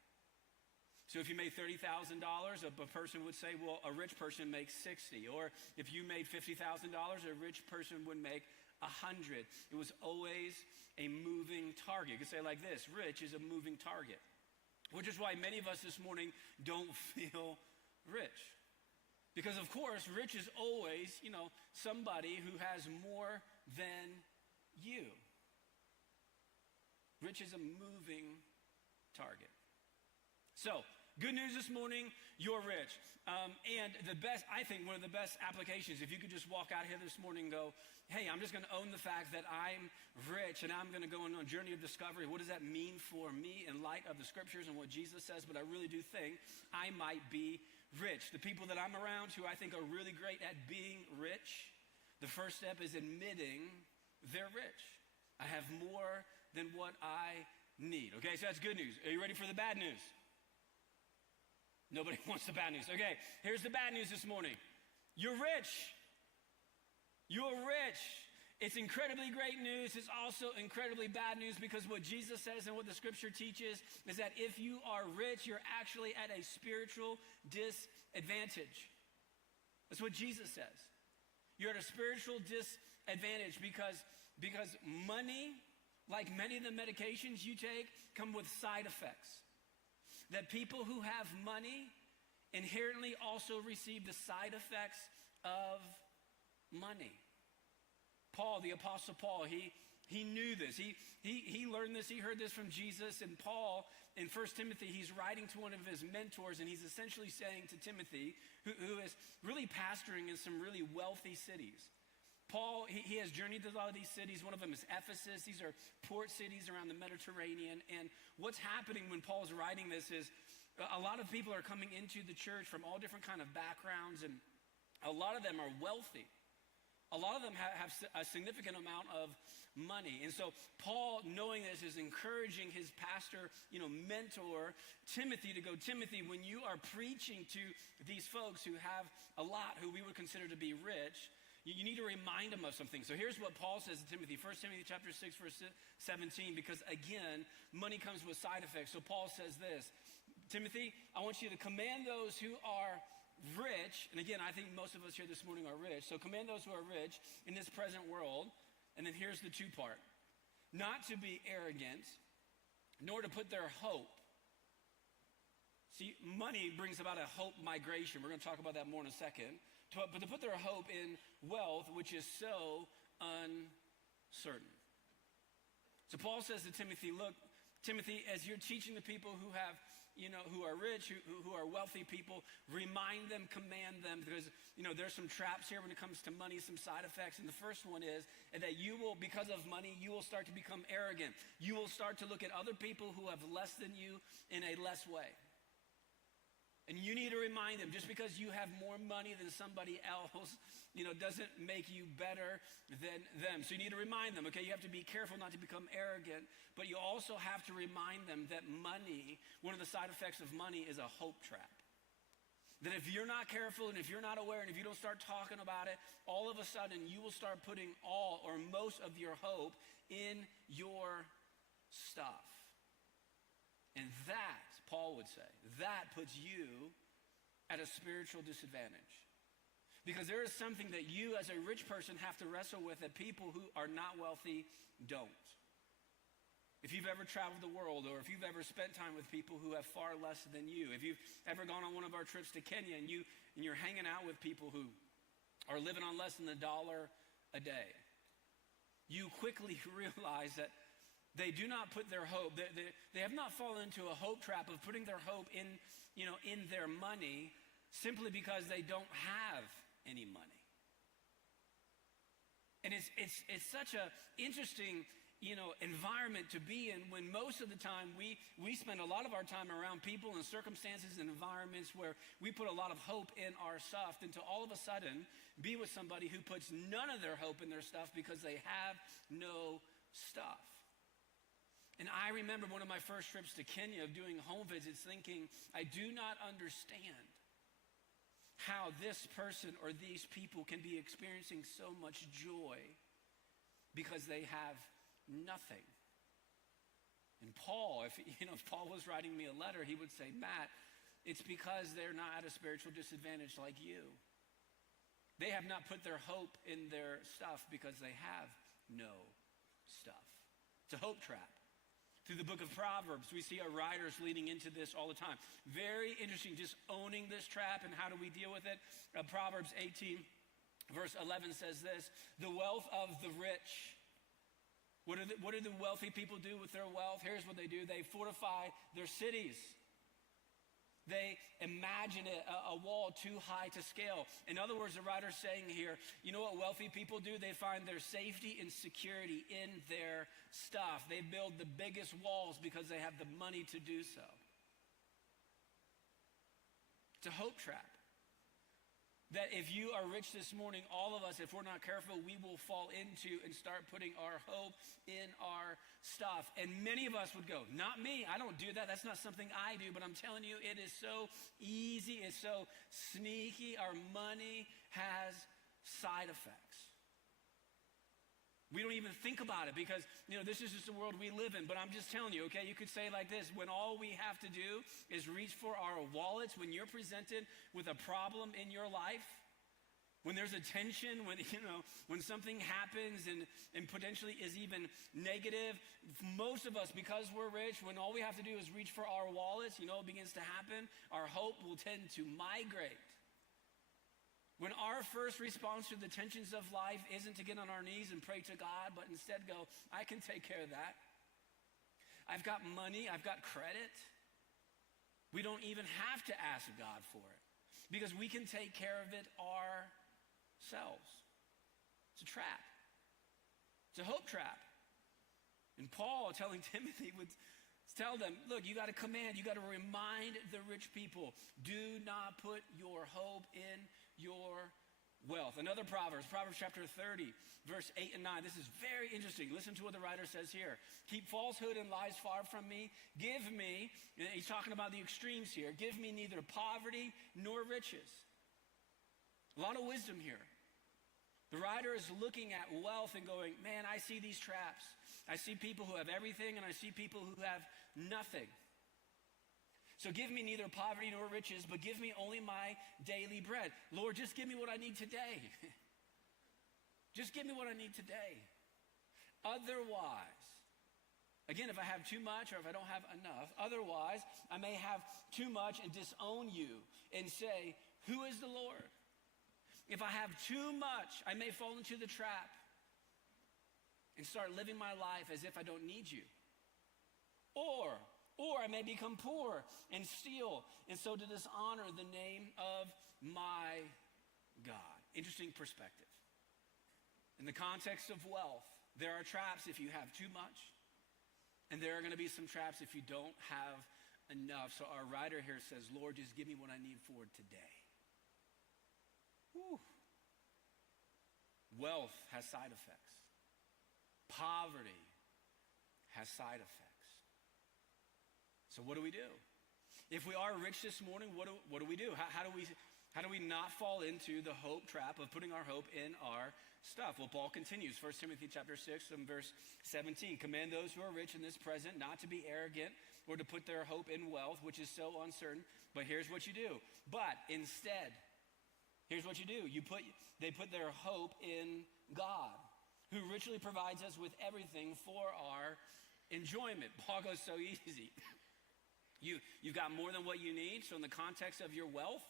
So if you made $30,000, a person would say, well, a rich person makes 60. Or if you made $50,000, a rich person would make 100. It was always a moving target. You could say it like this: rich is a moving target. Which is why many of us this morning don't feel rich. Because of course, rich is always, somebody who has more than you. Rich is a moving target. So, good news this morning, you're rich. And I think one of the best applications, if you could just walk out here this morning and go, hey, I'm just going to own the fact that I'm rich and I'm going to go on a journey of discovery. What does that mean for me in light of the scriptures and what Jesus says? But I really do think I might be rich. The people that I'm around who I think are really great at being rich, the first step is admitting they're rich. I have more than what I need. Okay, so that's good news. Are you ready for the bad news? Nobody wants the bad news. Okay, here's the bad news this morning. You're rich. You're rich. It's incredibly great news. It's also incredibly bad news, because what Jesus says and what the scripture teaches is that if you are rich, you're actually at a spiritual disadvantage. That's what Jesus says. You're at a spiritual disadvantage because money, like many of the medications you take, come with side effects. That people who have money inherently also receive the side effects of money. Paul, the Apostle Paul, he knew this. He learned this. He heard this from Jesus. And Paul, in 1 Timothy, he's writing to one of his mentors, and he's essentially saying to Timothy, who is really pastoring in some really wealthy cities. Paul, he has journeyed to a lot of these cities. One of them is Ephesus. These are port cities around the Mediterranean. And what's happening when Paul's writing this is a lot of people are coming into the church from all different kind of backgrounds, and a lot of them are wealthy. A lot of them have a significant amount of money. And so Paul, knowing this, is encouraging his pastor, mentor, Timothy, to go, Timothy, when you are preaching to these folks who have a lot, who we would consider to be rich, you need to remind them of something. So here's what Paul says to Timothy, 1 Timothy chapter 6, verse 17, because again, money comes with side effects. So Paul says this, Timothy, I want you to command those who are rich, and again, I think most of us here this morning are rich, so command those who are rich in this present world, and then here's the two part, not to be arrogant, nor to put their hope. See, money brings about a hope migration. We're going to talk about that more in a second. But to put their hope in wealth, which is so uncertain. So Paul says to Timothy, look, Timothy, as you're teaching the people who have, who are rich, who are wealthy people, remind them, command them, because, there's some traps here when it comes to money, some side effects. And the first one is that you will, because of money, you will start to become arrogant. You will start to look at other people who have less than you in a less way. And you need to remind them, just because you have more money than somebody else, doesn't make you better than them. So you need to remind them, okay, you have to be careful not to become arrogant, but you also have to remind them that money, one of the side effects of money is a hope trap. That if you're not careful and if you're not aware and if you don't start talking about it, all of a sudden you will start putting all or most of your hope in your stuff. And that, Paul would say, that puts you at a spiritual disadvantage. Because there is something that you as a rich person have to wrestle with that people who are not wealthy don't. If you've ever traveled the world, or if you've ever spent time with people who have far less than you, if you've ever gone on one of our trips to Kenya and you're hanging out with people who are living on less than $1 a day, you quickly realize that they do not put their hope, they have not fallen into a hope trap of putting their hope in their money simply because they don't have any money. And it's such a interesting, environment to be in, when most of the time we spend a lot of our time around people and circumstances and environments where we put a lot of hope in our stuff, and to all of a sudden be with somebody who puts none of their hope in their stuff because they have no stuff. And I remember one of my first trips to Kenya of doing home visits thinking, I do not understand how this person or these people can be experiencing so much joy because they have nothing. And Paul, if Paul was writing me a letter, he would say, Matt, it's because they're not at a spiritual disadvantage like you. They have not put their hope in their stuff because they have no stuff. It's a hope trap. Through the book of Proverbs, we see our writers leading into this all the time. Very interesting, just owning this trap and how do we deal with it. Proverbs 18, verse 11 says this, the wealth of the rich. What do the wealthy people do with their wealth? Here's what they do. They fortify their cities. They imagine a wall too high to scale. In other words, the writer's saying here, you know what wealthy people do? They find their safety and security in their stuff. They build the biggest walls because they have the money to do so. It's a hope trap. That if you are rich this morning, all of us, if we're not careful, we will fall into and start putting our hope in our stuff. And many of us would go, not me, I don't do that. That's not something I do. But I'm telling you, it is so easy. It's so sneaky. Our money has side effects. We don't even think about it because, this is just the world we live in. But I'm just telling you, okay, you could say it like this. When all we have to do is reach for our wallets, when you're presented with a problem in your life, when there's a tension, when something happens and potentially is even negative, most of us, because we're rich, when all we have to do is reach for our wallets, it begins to happen, our hope will tend to migrate. When our first response to the tensions of life isn't to get on our knees and pray to God, but instead go, I can take care of that. I've got money, I've got credit. We don't even have to ask God for it because we can take care of it ourselves. It's a trap. It's a hope trap. And Paul telling Timothy would tell them, look, you got to command, you got to remind the rich people, do not put your hope in your wealth. Another Proverbs chapter 30, verse 8 and 9. This is very interesting. Listen to what the writer says here. Keep falsehood and lies far from me. Give me, and he's talking about the extremes here, give me neither poverty nor riches. A lot of wisdom here. The writer is looking at wealth and going, man, I see these traps. I see people who have everything and I see people who have nothing. So give me neither poverty nor riches, but give me only my daily bread. Lord, just give me what I need today. Just give me what I need today. Otherwise, again, if I have too much or if I don't have enough, otherwise I may have too much and disown you and say, who is the Lord? If I have too much, I may fall into the trap and start living my life as if I don't need you. Or I may become poor and steal, and so to dishonor the name of my God. Interesting perspective. In the context of wealth, there are traps if you have too much, and there are going to be some traps if you don't have enough. So our writer here says, Lord, just give me what I need for today. Whew. Wealth has side effects. Poverty has side effects. So what do we do? If we are rich this morning, what do we do? How do we not fall into the hope trap of putting our hope in our stuff? Well, Paul continues, 1 Timothy chapter 6 and verse 17. Command those who are rich in this present not to be arrogant or to put their hope in wealth, which is so uncertain. But here's what you do. But instead, here's what you do. They put their hope in God, who richly provides us with everything for our enjoyment. Paul goes so easy. You've got more than what you need, so in the context of your wealth,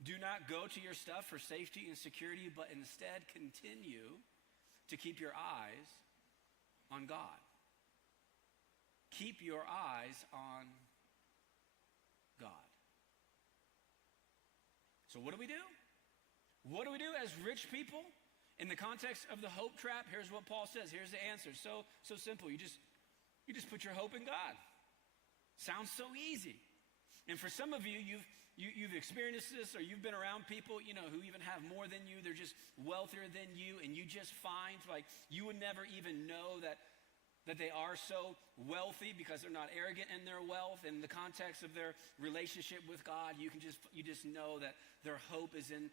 do not go to your stuff for safety and security, but instead continue to keep your eyes on God. Keep your eyes on God. So what do we do? What do we do as rich people In the context of the hope trap, here's what Paul says. Here's the answer. So simple. You just put your hope in God. Sounds so easy. And for some of you, you've experienced this, or you've been around people, who even have more than you. They're just wealthier than you, and you just find like you would never even know that they are so wealthy because they're not arrogant in their wealth. In the context of their relationship with God, you just know that their hope is in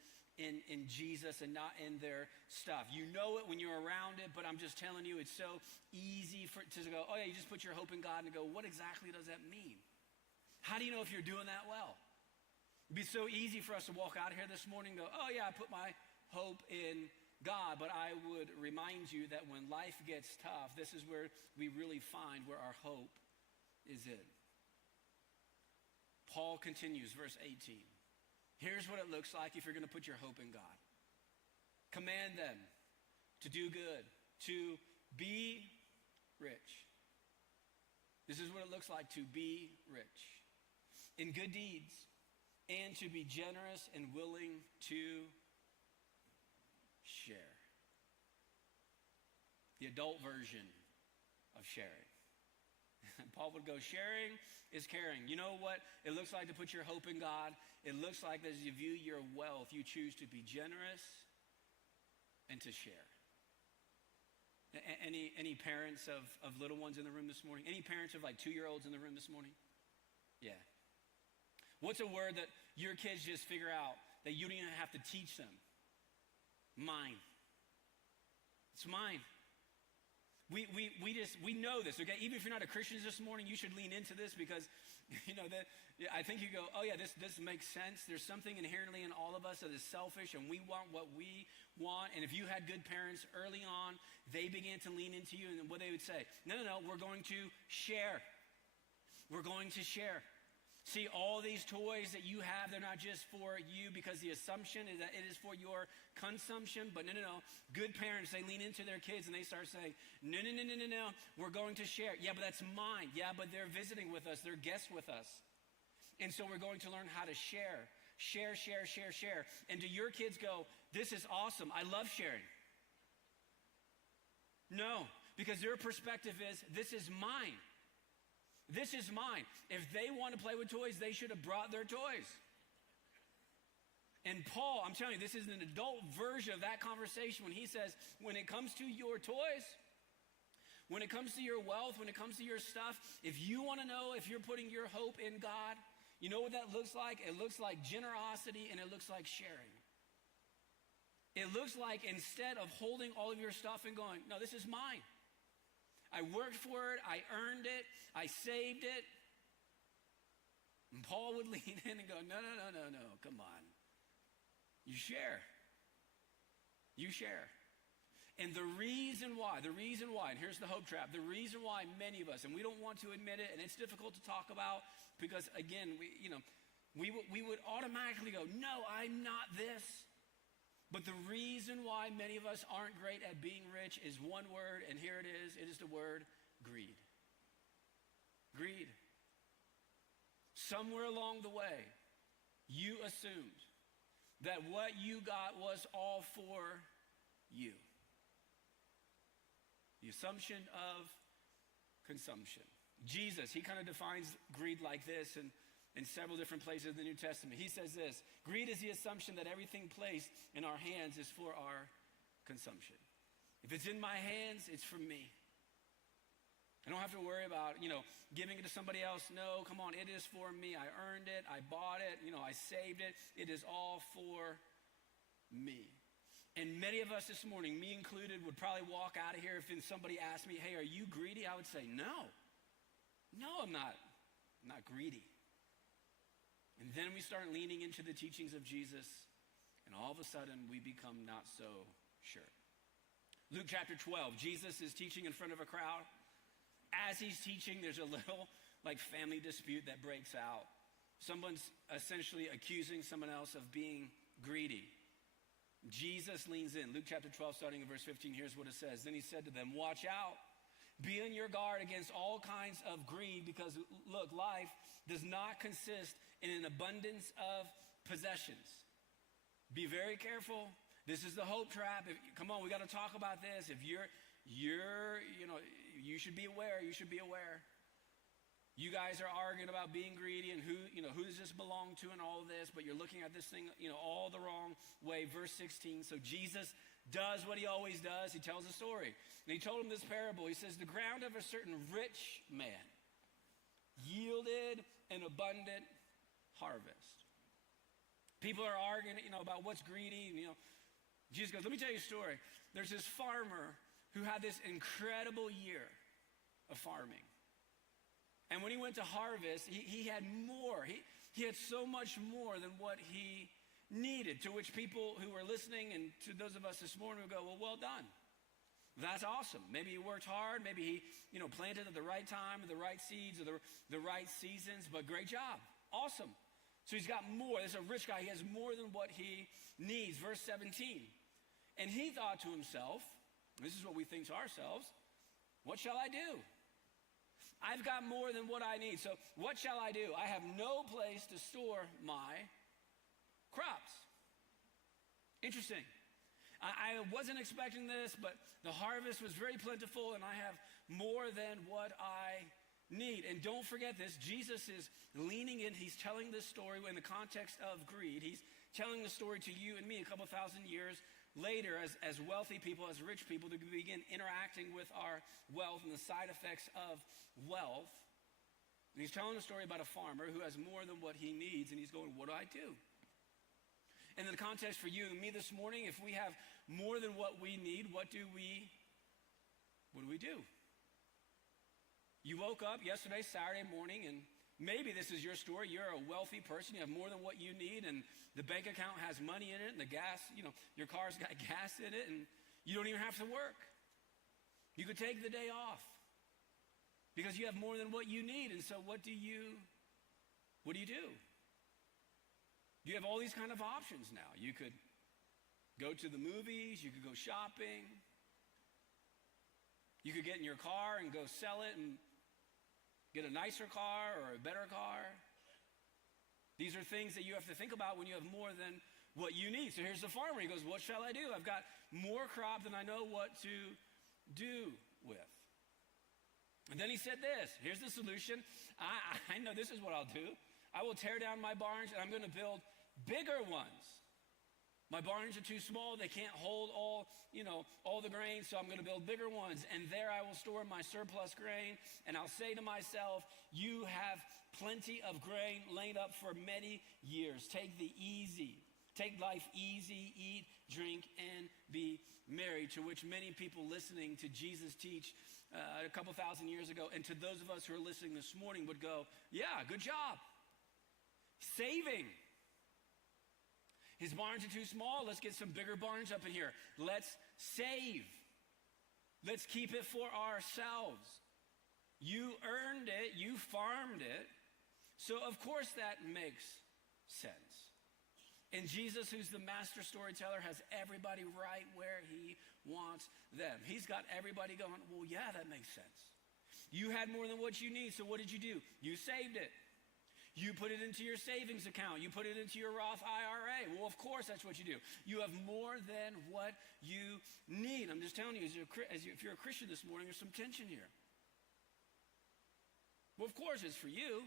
Jesus and not in their stuff. You know it when you're around it, but I'm just telling you, it's so easy to go, oh yeah, you just put your hope in God, and go, what exactly does that mean? How do you know if you're doing that well? It'd be so easy for us to walk out here this morning and go, oh yeah, I put my hope in God. But I would remind you that when life gets tough, this is where we really find where our hope is in. Paul continues, verse 18. Here's what it looks like if you're going to put your hope in God. Command them to do good, to be rich. This is what it looks like to be rich in good deeds, and to be generous and willing to share. The adult version of sharing. Paul would go, sharing is caring. You know what it looks like to put your hope in God? It looks like that as you view your wealth, you choose to be generous and to share. Any parents of little ones in the room this morning? Any parents of like 2-year-olds in the room this morning? Yeah. What's a word that your kids just figure out that you don't even have to teach them? Mine. It's mine. We know this, okay? Even if you're not a Christian this morning, you should lean into this because, that I think you go, oh yeah, this makes sense. There's something inherently in all of us that is selfish, and we want what we want. And if you had good parents early on, they began to lean into you, and what they would say, no, we're going to share. We're going to share. See, all these toys that you have, they're not just for you because the assumption is that it is for your consumption. But no. Good parents, they lean into their kids and they start saying, no, we're going to share. Yeah, but that's mine. Yeah, but they're visiting with us. They're guests with us. And so we're going to learn how to share. Share. And do your kids go, this is awesome. I love sharing. No, because their perspective is, this is mine. This is mine. If they want to play with toys, they should have brought their toys. And Paul, I'm telling you, this is an adult version of that conversation when he says, when it comes to your toys, when it comes to your wealth, when it comes to your stuff, if you want to know if you're putting your hope in God, you know what that looks like? It looks like generosity, and it looks like sharing. It looks like instead of holding all of your stuff and going, no, this is mine. I worked for it, I earned it, I saved it. And Paul would lean in and go, no, come on. You share. You share. And the reason why, and here's the hope trap, the reason why many of us, and we don't want to admit it, and it's difficult to talk about because, again, we would automatically go, no, I'm not this. But the reason why many of us aren't great at being rich is one word, and here it is. It is the word greed. Greed. Somewhere along the way, you assumed that what you got was all for you. The assumption of consumption. Jesus, he kind of defines greed like this in several different places in the New Testament. He says this: greed is the assumption that everything placed in our hands is for our consumption. If it's in my hands, it's for me. I don't have to worry about, giving it to somebody else. No, come on, it is for me. I earned it, I bought it, I saved it. It is all for me. And many of us this morning, me included, would probably walk out of here if somebody asked me, hey, are you greedy? I would say, no, I'm not. I'm not greedy. And then we start leaning into the teachings of Jesus, and all of a sudden we become not so sure. Luke chapter 12, Jesus is teaching in front of a crowd. As he's teaching, there's a little family dispute that breaks out. Someone's essentially accusing someone else of being greedy. Jesus leans in. Luke chapter 12, starting in verse 15, here's what it says. Then he said to them, watch out. Be on your guard against all kinds of greed because, look, life does not consist in an abundance of possessions. Be very careful This is the hope trap. Come on, we got to talk about this. If you should be aware. You should be aware. You guys are arguing about being greedy and who does this belong to and all of this, but you're looking at this thing, all the wrong way. Verse 16, so Jesus does what he always does. He tells a story. And he told him this parable. He says, the ground of a certain rich man yielded an abundant harvest. People are arguing, about what's greedy. Jesus goes, let me tell you a story. There's this farmer who had this incredible year of farming. And when he went to harvest, he had more. He had so much more than what he needed, to which people who were listening and to those of us this morning would go, well done. That's awesome. Maybe he worked hard. Maybe he, planted at the right time, or the right seeds, or the right seasons, but great job. Awesome. So he's got more. This is a rich guy. He has more than what he needs. Verse 17. And he thought to himself, this is what we think to ourselves, what shall I do? I've got more than what I need. So what shall I do? I have no place to store my crops. Interesting. I wasn't expecting this, but the harvest was very plentiful, and I have more than what I need. And don't forget this, Jesus is leaning in. He's telling this story in the context of greed. He's telling the story to you and me a couple thousand years later as wealthy people, as rich people, to begin interacting with our wealth and the side effects of wealth. And he's telling a story about a farmer who has more than what he needs, and he's going, what do I do? And in the context for you and me this morning, if we have more than what we need, what do we do? You woke up yesterday, Saturday morning, and maybe this is your story. You're a wealthy person. You have more than what you need, and the bank account has money in it, and the gas, your car's got gas in it, and you don't even have to work. You could take the day off because you have more than what you need. And so what do you do? You have all these kind of options now. You could go to the movies. You could go shopping. You could get in your car and go sell it and get a nicer car or a better car. These are things that you have to think about when you have more than what you need. So here's the farmer. He goes, what shall I do? I've got more crop than I know what to do with. And then he said this. Here's the solution. I know this is what I'll do. I will tear down my barns, and I'm going to build bigger ones. My barns are too small. They can't hold all the grain, so I'm going to build bigger ones. And there I will store my surplus grain, and I'll say to myself, you have plenty of grain laid up for many years. Take life easy, eat, drink, and be merry. To which many people listening to Jesus teach a couple thousand years ago, and to those of us who are listening this morning would go, yeah, good job. Saving. His barns are too small. Let's get some bigger barns up in here. Let's save. Let's keep it for ourselves. You earned it. You farmed it. So, of course, that makes sense. And Jesus, who's the master storyteller, has everybody right where he wants them. He's got everybody going, well, yeah, that makes sense. You had more than what you need, so what did you do? You saved it. You put it into your savings account. You put it into your Roth IRA. Well, of course, that's what you do. You have more than what you need. I'm just telling you, if you're a Christian this morning, there's some tension here. Well, of course, it's for you.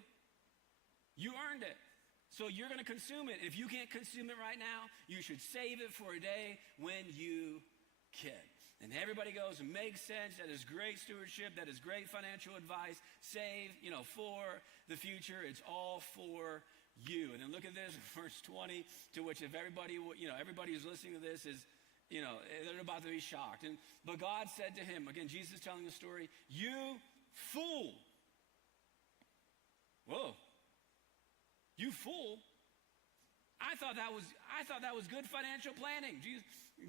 You earned it. So you're going to consume it. If you can't consume it right now, you should save it for a day when you can. And everybody goes, makes sense. That is great stewardship. That is great financial advice. Save, for the future. It's all for you. And then look at this, verse 20, to which if everybody who's listening to this is, they're about to be shocked. But God said to him, again, Jesus telling the story, you fool. Whoa. You fool. I thought that was good financial planning.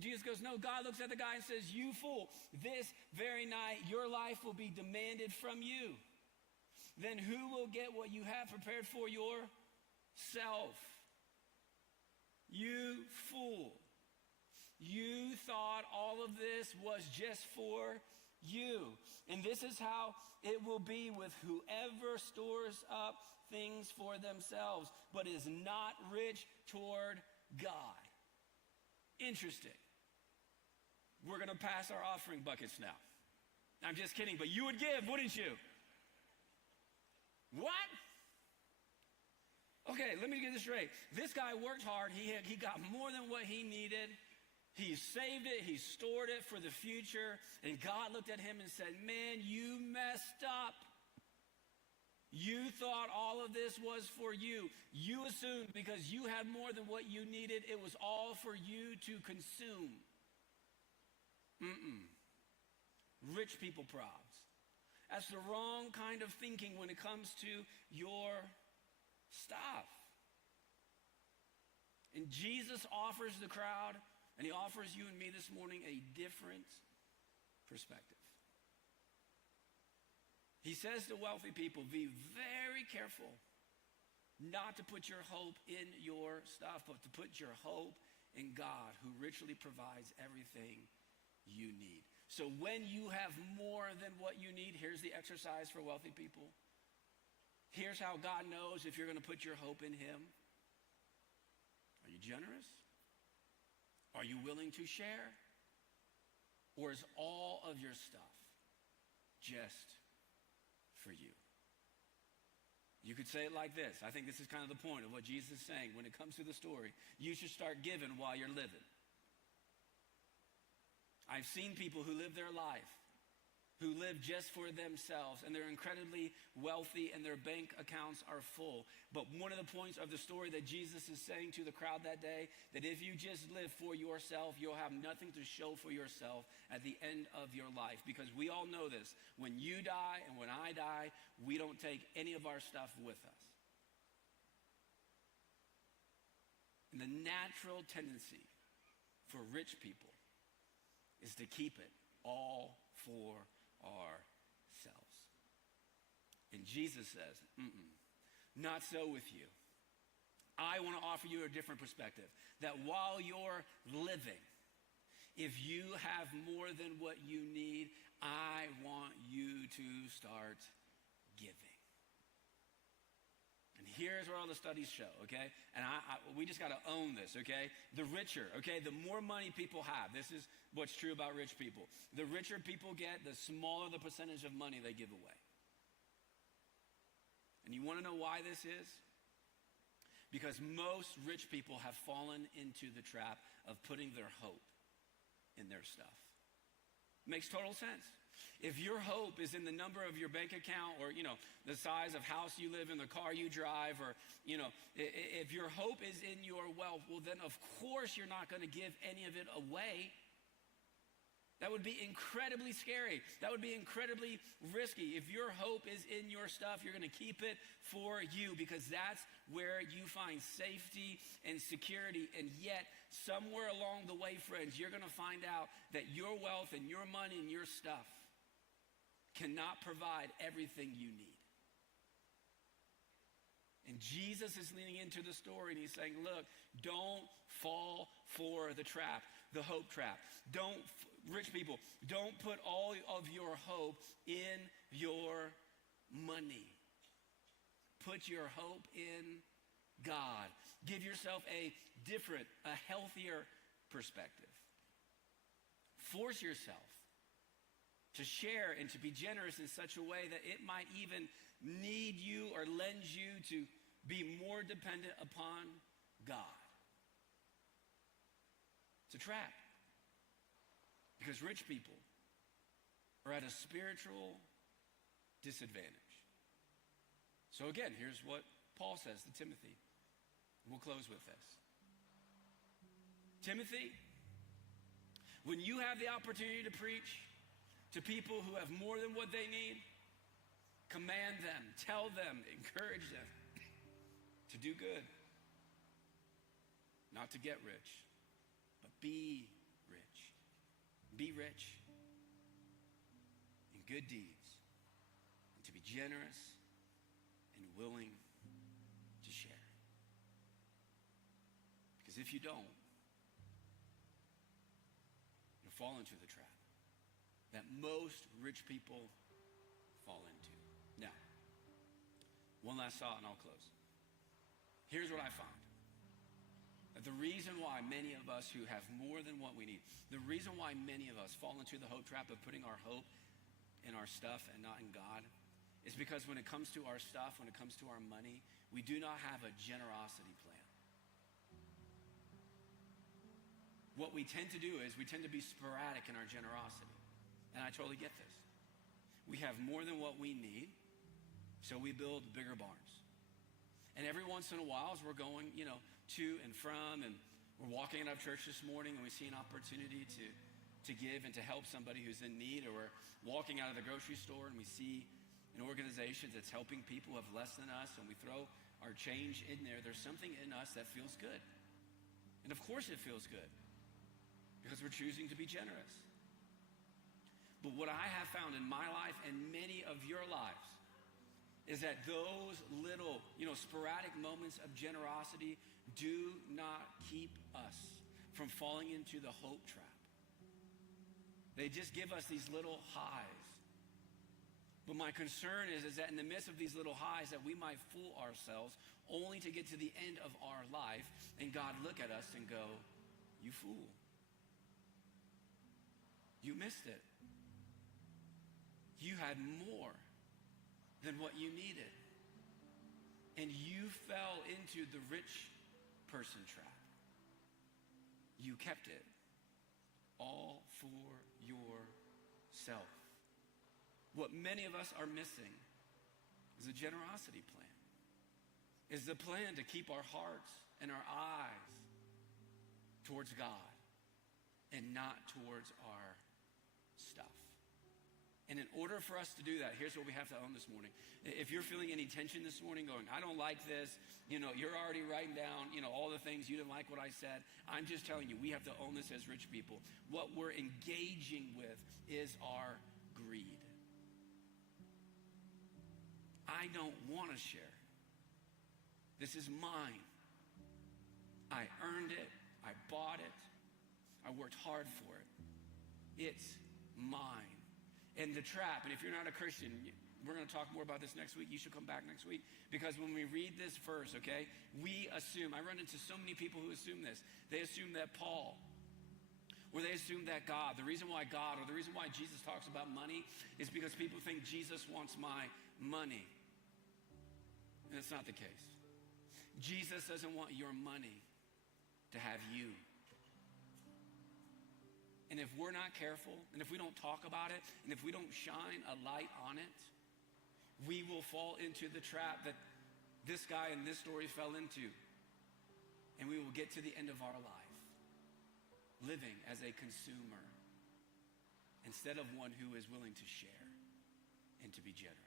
Jesus goes, no, God looks at the guy and says, you fool, this very night your life will be demanded from you. Then who will get what you have prepared for yourself? You fool. You thought all of this was just for you. And this is how it will be with whoever stores up things for themselves, but is not rich toward God. Interesting. We're going to pass our offering buckets now. I'm just kidding, but you would give, wouldn't you? What? Okay, let me get this straight. This guy worked hard. He got more than what he needed. He saved it. He stored it for the future. And God looked at him and said, man, you messed up. You thought all of this was for you. You assumed because you had more than what you needed, it was all for you to consume. Rich people probs. That's the wrong kind of thinking when it comes to your stuff. And Jesus offers the crowd, and he offers you and me this morning a different perspective. He says to wealthy people, be very careful not to put your hope in your stuff, but to put your hope in God, who richly provides everything you need. So when you have more than what you need, here's the exercise for wealthy people. Here's how God knows if you're going to put your hope in him. Are you generous? Are you willing to share? Or is all of your stuff just for you? You could say it like this. I think this is kind of the point of what Jesus is saying. When it comes to the story, you should start giving while you're living. I've seen people who live their life, who live just for themselves, and they're incredibly wealthy and their bank accounts are full. But one of the points of the story that Jesus is saying to the crowd that day, that if you just live for yourself, you'll have nothing to show for yourself at the end of your life. Because we all know this, when you die and when I die, we don't take any of our stuff with us. And the natural tendency for rich people is to keep it all for ourselves. And Jesus says, not so with you. I want to offer you a different perspective. That while you're living, if you have more than what you need, I want you to start giving. And here's where all the studies show, okay? And we just got to own this, okay? The richer, okay? The more money people have, this is what's true about rich people. The richer people get, the smaller the percentage of money they give away. And you want to know why this is? Because most rich people have fallen into the trap of putting their hope in their stuff. Makes total sense. If your hope is in the number of your bank account or, the size of house you live in, the car you drive, or, if your hope is in your wealth, well, then of course you're not going to give any of it away. That would be incredibly scary. That would be incredibly risky. If your hope is in your stuff, you're going to keep it for you because that's where you find safety and security. And yet, somewhere along the way, friends, you're going to find out that your wealth and your money and your stuff cannot provide everything you need. And Jesus is leaning into the story and he's saying, look, don't fall for the trap, the hope trap. Rich people, don't put all of your hope in your money. Put your hope in God. Give yourself a different, a healthier perspective. Force yourself to share and to be generous in such a way that it might even need you or lend you to be more dependent upon God. It's a trap. Because rich people are at a spiritual disadvantage. So again, here's what Paul says to Timothy. We'll close with this. Timothy, when you have the opportunity to preach to people who have more than what they need, command them, tell them, encourage them to do good. Not to get rich, but be rich. Be rich in good deeds and to be generous and willing to share. Because if you don't, you'll fall into the trap that most rich people fall into. Now, one last thought and I'll close. Here's what I find. That the reason why many of us who have more than what we need, the reason why many of us fall into the hope trap of putting our hope in our stuff and not in God, is because when it comes to our stuff, when it comes to our money, we do not have a generosity plan. What we tend to do is we tend to be sporadic in our generosity. And I totally get this. We have more than what we need, so we build bigger barns. And every once in a while, as we're going, to and from, and we're walking out of church this morning and we see an opportunity to give and to help somebody who's in need, or we're walking out of the grocery store and we see an organization that's helping people who have less than us, and we throw our change in there, there's something in us that feels good. And of course it feels good, because we're choosing to be generous. But what I have found in my life and many of your lives is that those little, sporadic moments of generosity do not keep us from falling into the hope trap. They just give us these little highs. But my concern is that in the midst of these little highs, that we might fool ourselves only to get to the end of our life and God look at us and go, "You fool. You missed it. You had more than what you needed. And you fell into the rich person trap. You kept it all for yourself." What many of us are missing is a generosity plan. Is the plan to keep our hearts and our eyes towards God and not towards our stuff. And in order for us to do that, here's what we have to own this morning. If you're feeling any tension this morning going, "I don't like this," you're already writing down, all the things you didn't like what I said. I'm just telling you, we have to own this as rich people. What we're engaging with is our greed. I don't want to share. This is mine. I earned it. I bought it. I worked hard for it. It's mine. And the trap, and if you're not a Christian, we're going to talk more about this next week. You should come back next week. Because when we read this verse, okay, we assume, I run into so many people who assume this. They assume that Paul, or they assume that God, the reason why God, or the reason why Jesus talks about money is because people think Jesus wants my money. And it's not the case. Jesus doesn't want your money to have you. And if we're not careful, and if we don't talk about it, and if we don't shine a light on it, we will fall into the trap that this guy in this story fell into. And we will get to the end of our life living as a consumer instead of one who is willing to share and to be generous.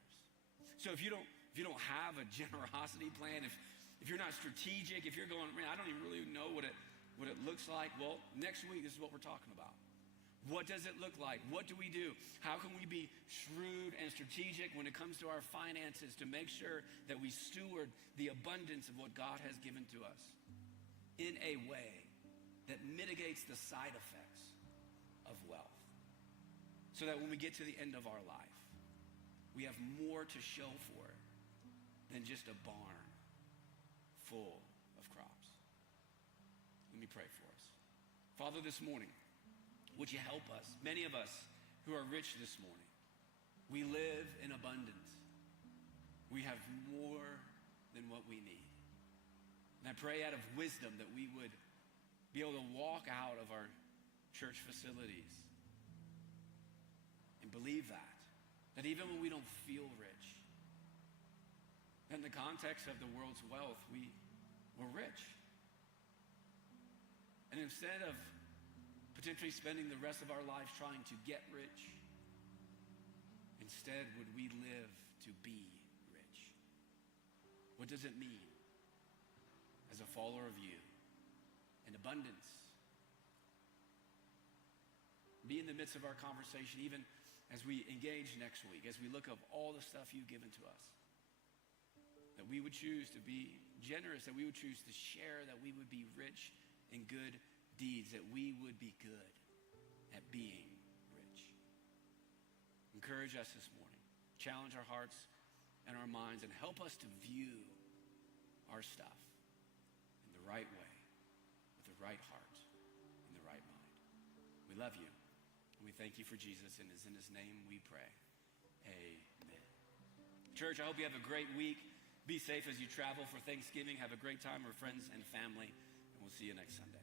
So if you don't have a generosity plan, if you're not strategic, if you're going, "Man, I don't even really know what it looks like," well, next week this is what we're talking about. What does it look like? What do we do? How can we be shrewd and strategic when it comes to our finances to make sure that we steward the abundance of what God has given to us in a way that mitigates the side effects of wealth, so that when we get to the end of our life, we have more to show for it than just a barn full of crops? Let me pray for us. Father, this morning, would you help us? Many of us who are rich this morning, we live in abundance. We have more than what we need. And I pray out of wisdom that we would be able to walk out of our church facilities and believe that even when we don't feel rich, in the context of the world's wealth, we're rich. And instead of potentially spending the rest of our lives trying to get rich, instead would we live to be rich? What does it mean as a follower of you? In abundance. Be in the midst of our conversation, even as we engage next week, as we look up all the stuff you've given to us, that we would choose to be generous, that we would choose to share, that we would be rich in good deeds, that we would be good at being rich. Encourage us this morning. Challenge our hearts and our minds, and help us to view our stuff in the right way, the right heart, in the right mind. We love you. We thank you for Jesus, and it's in his name we pray. Amen. Church, I hope you have a great week. Be safe as you travel for Thanksgiving. Have a great time with friends and family, and we'll see you next Sunday.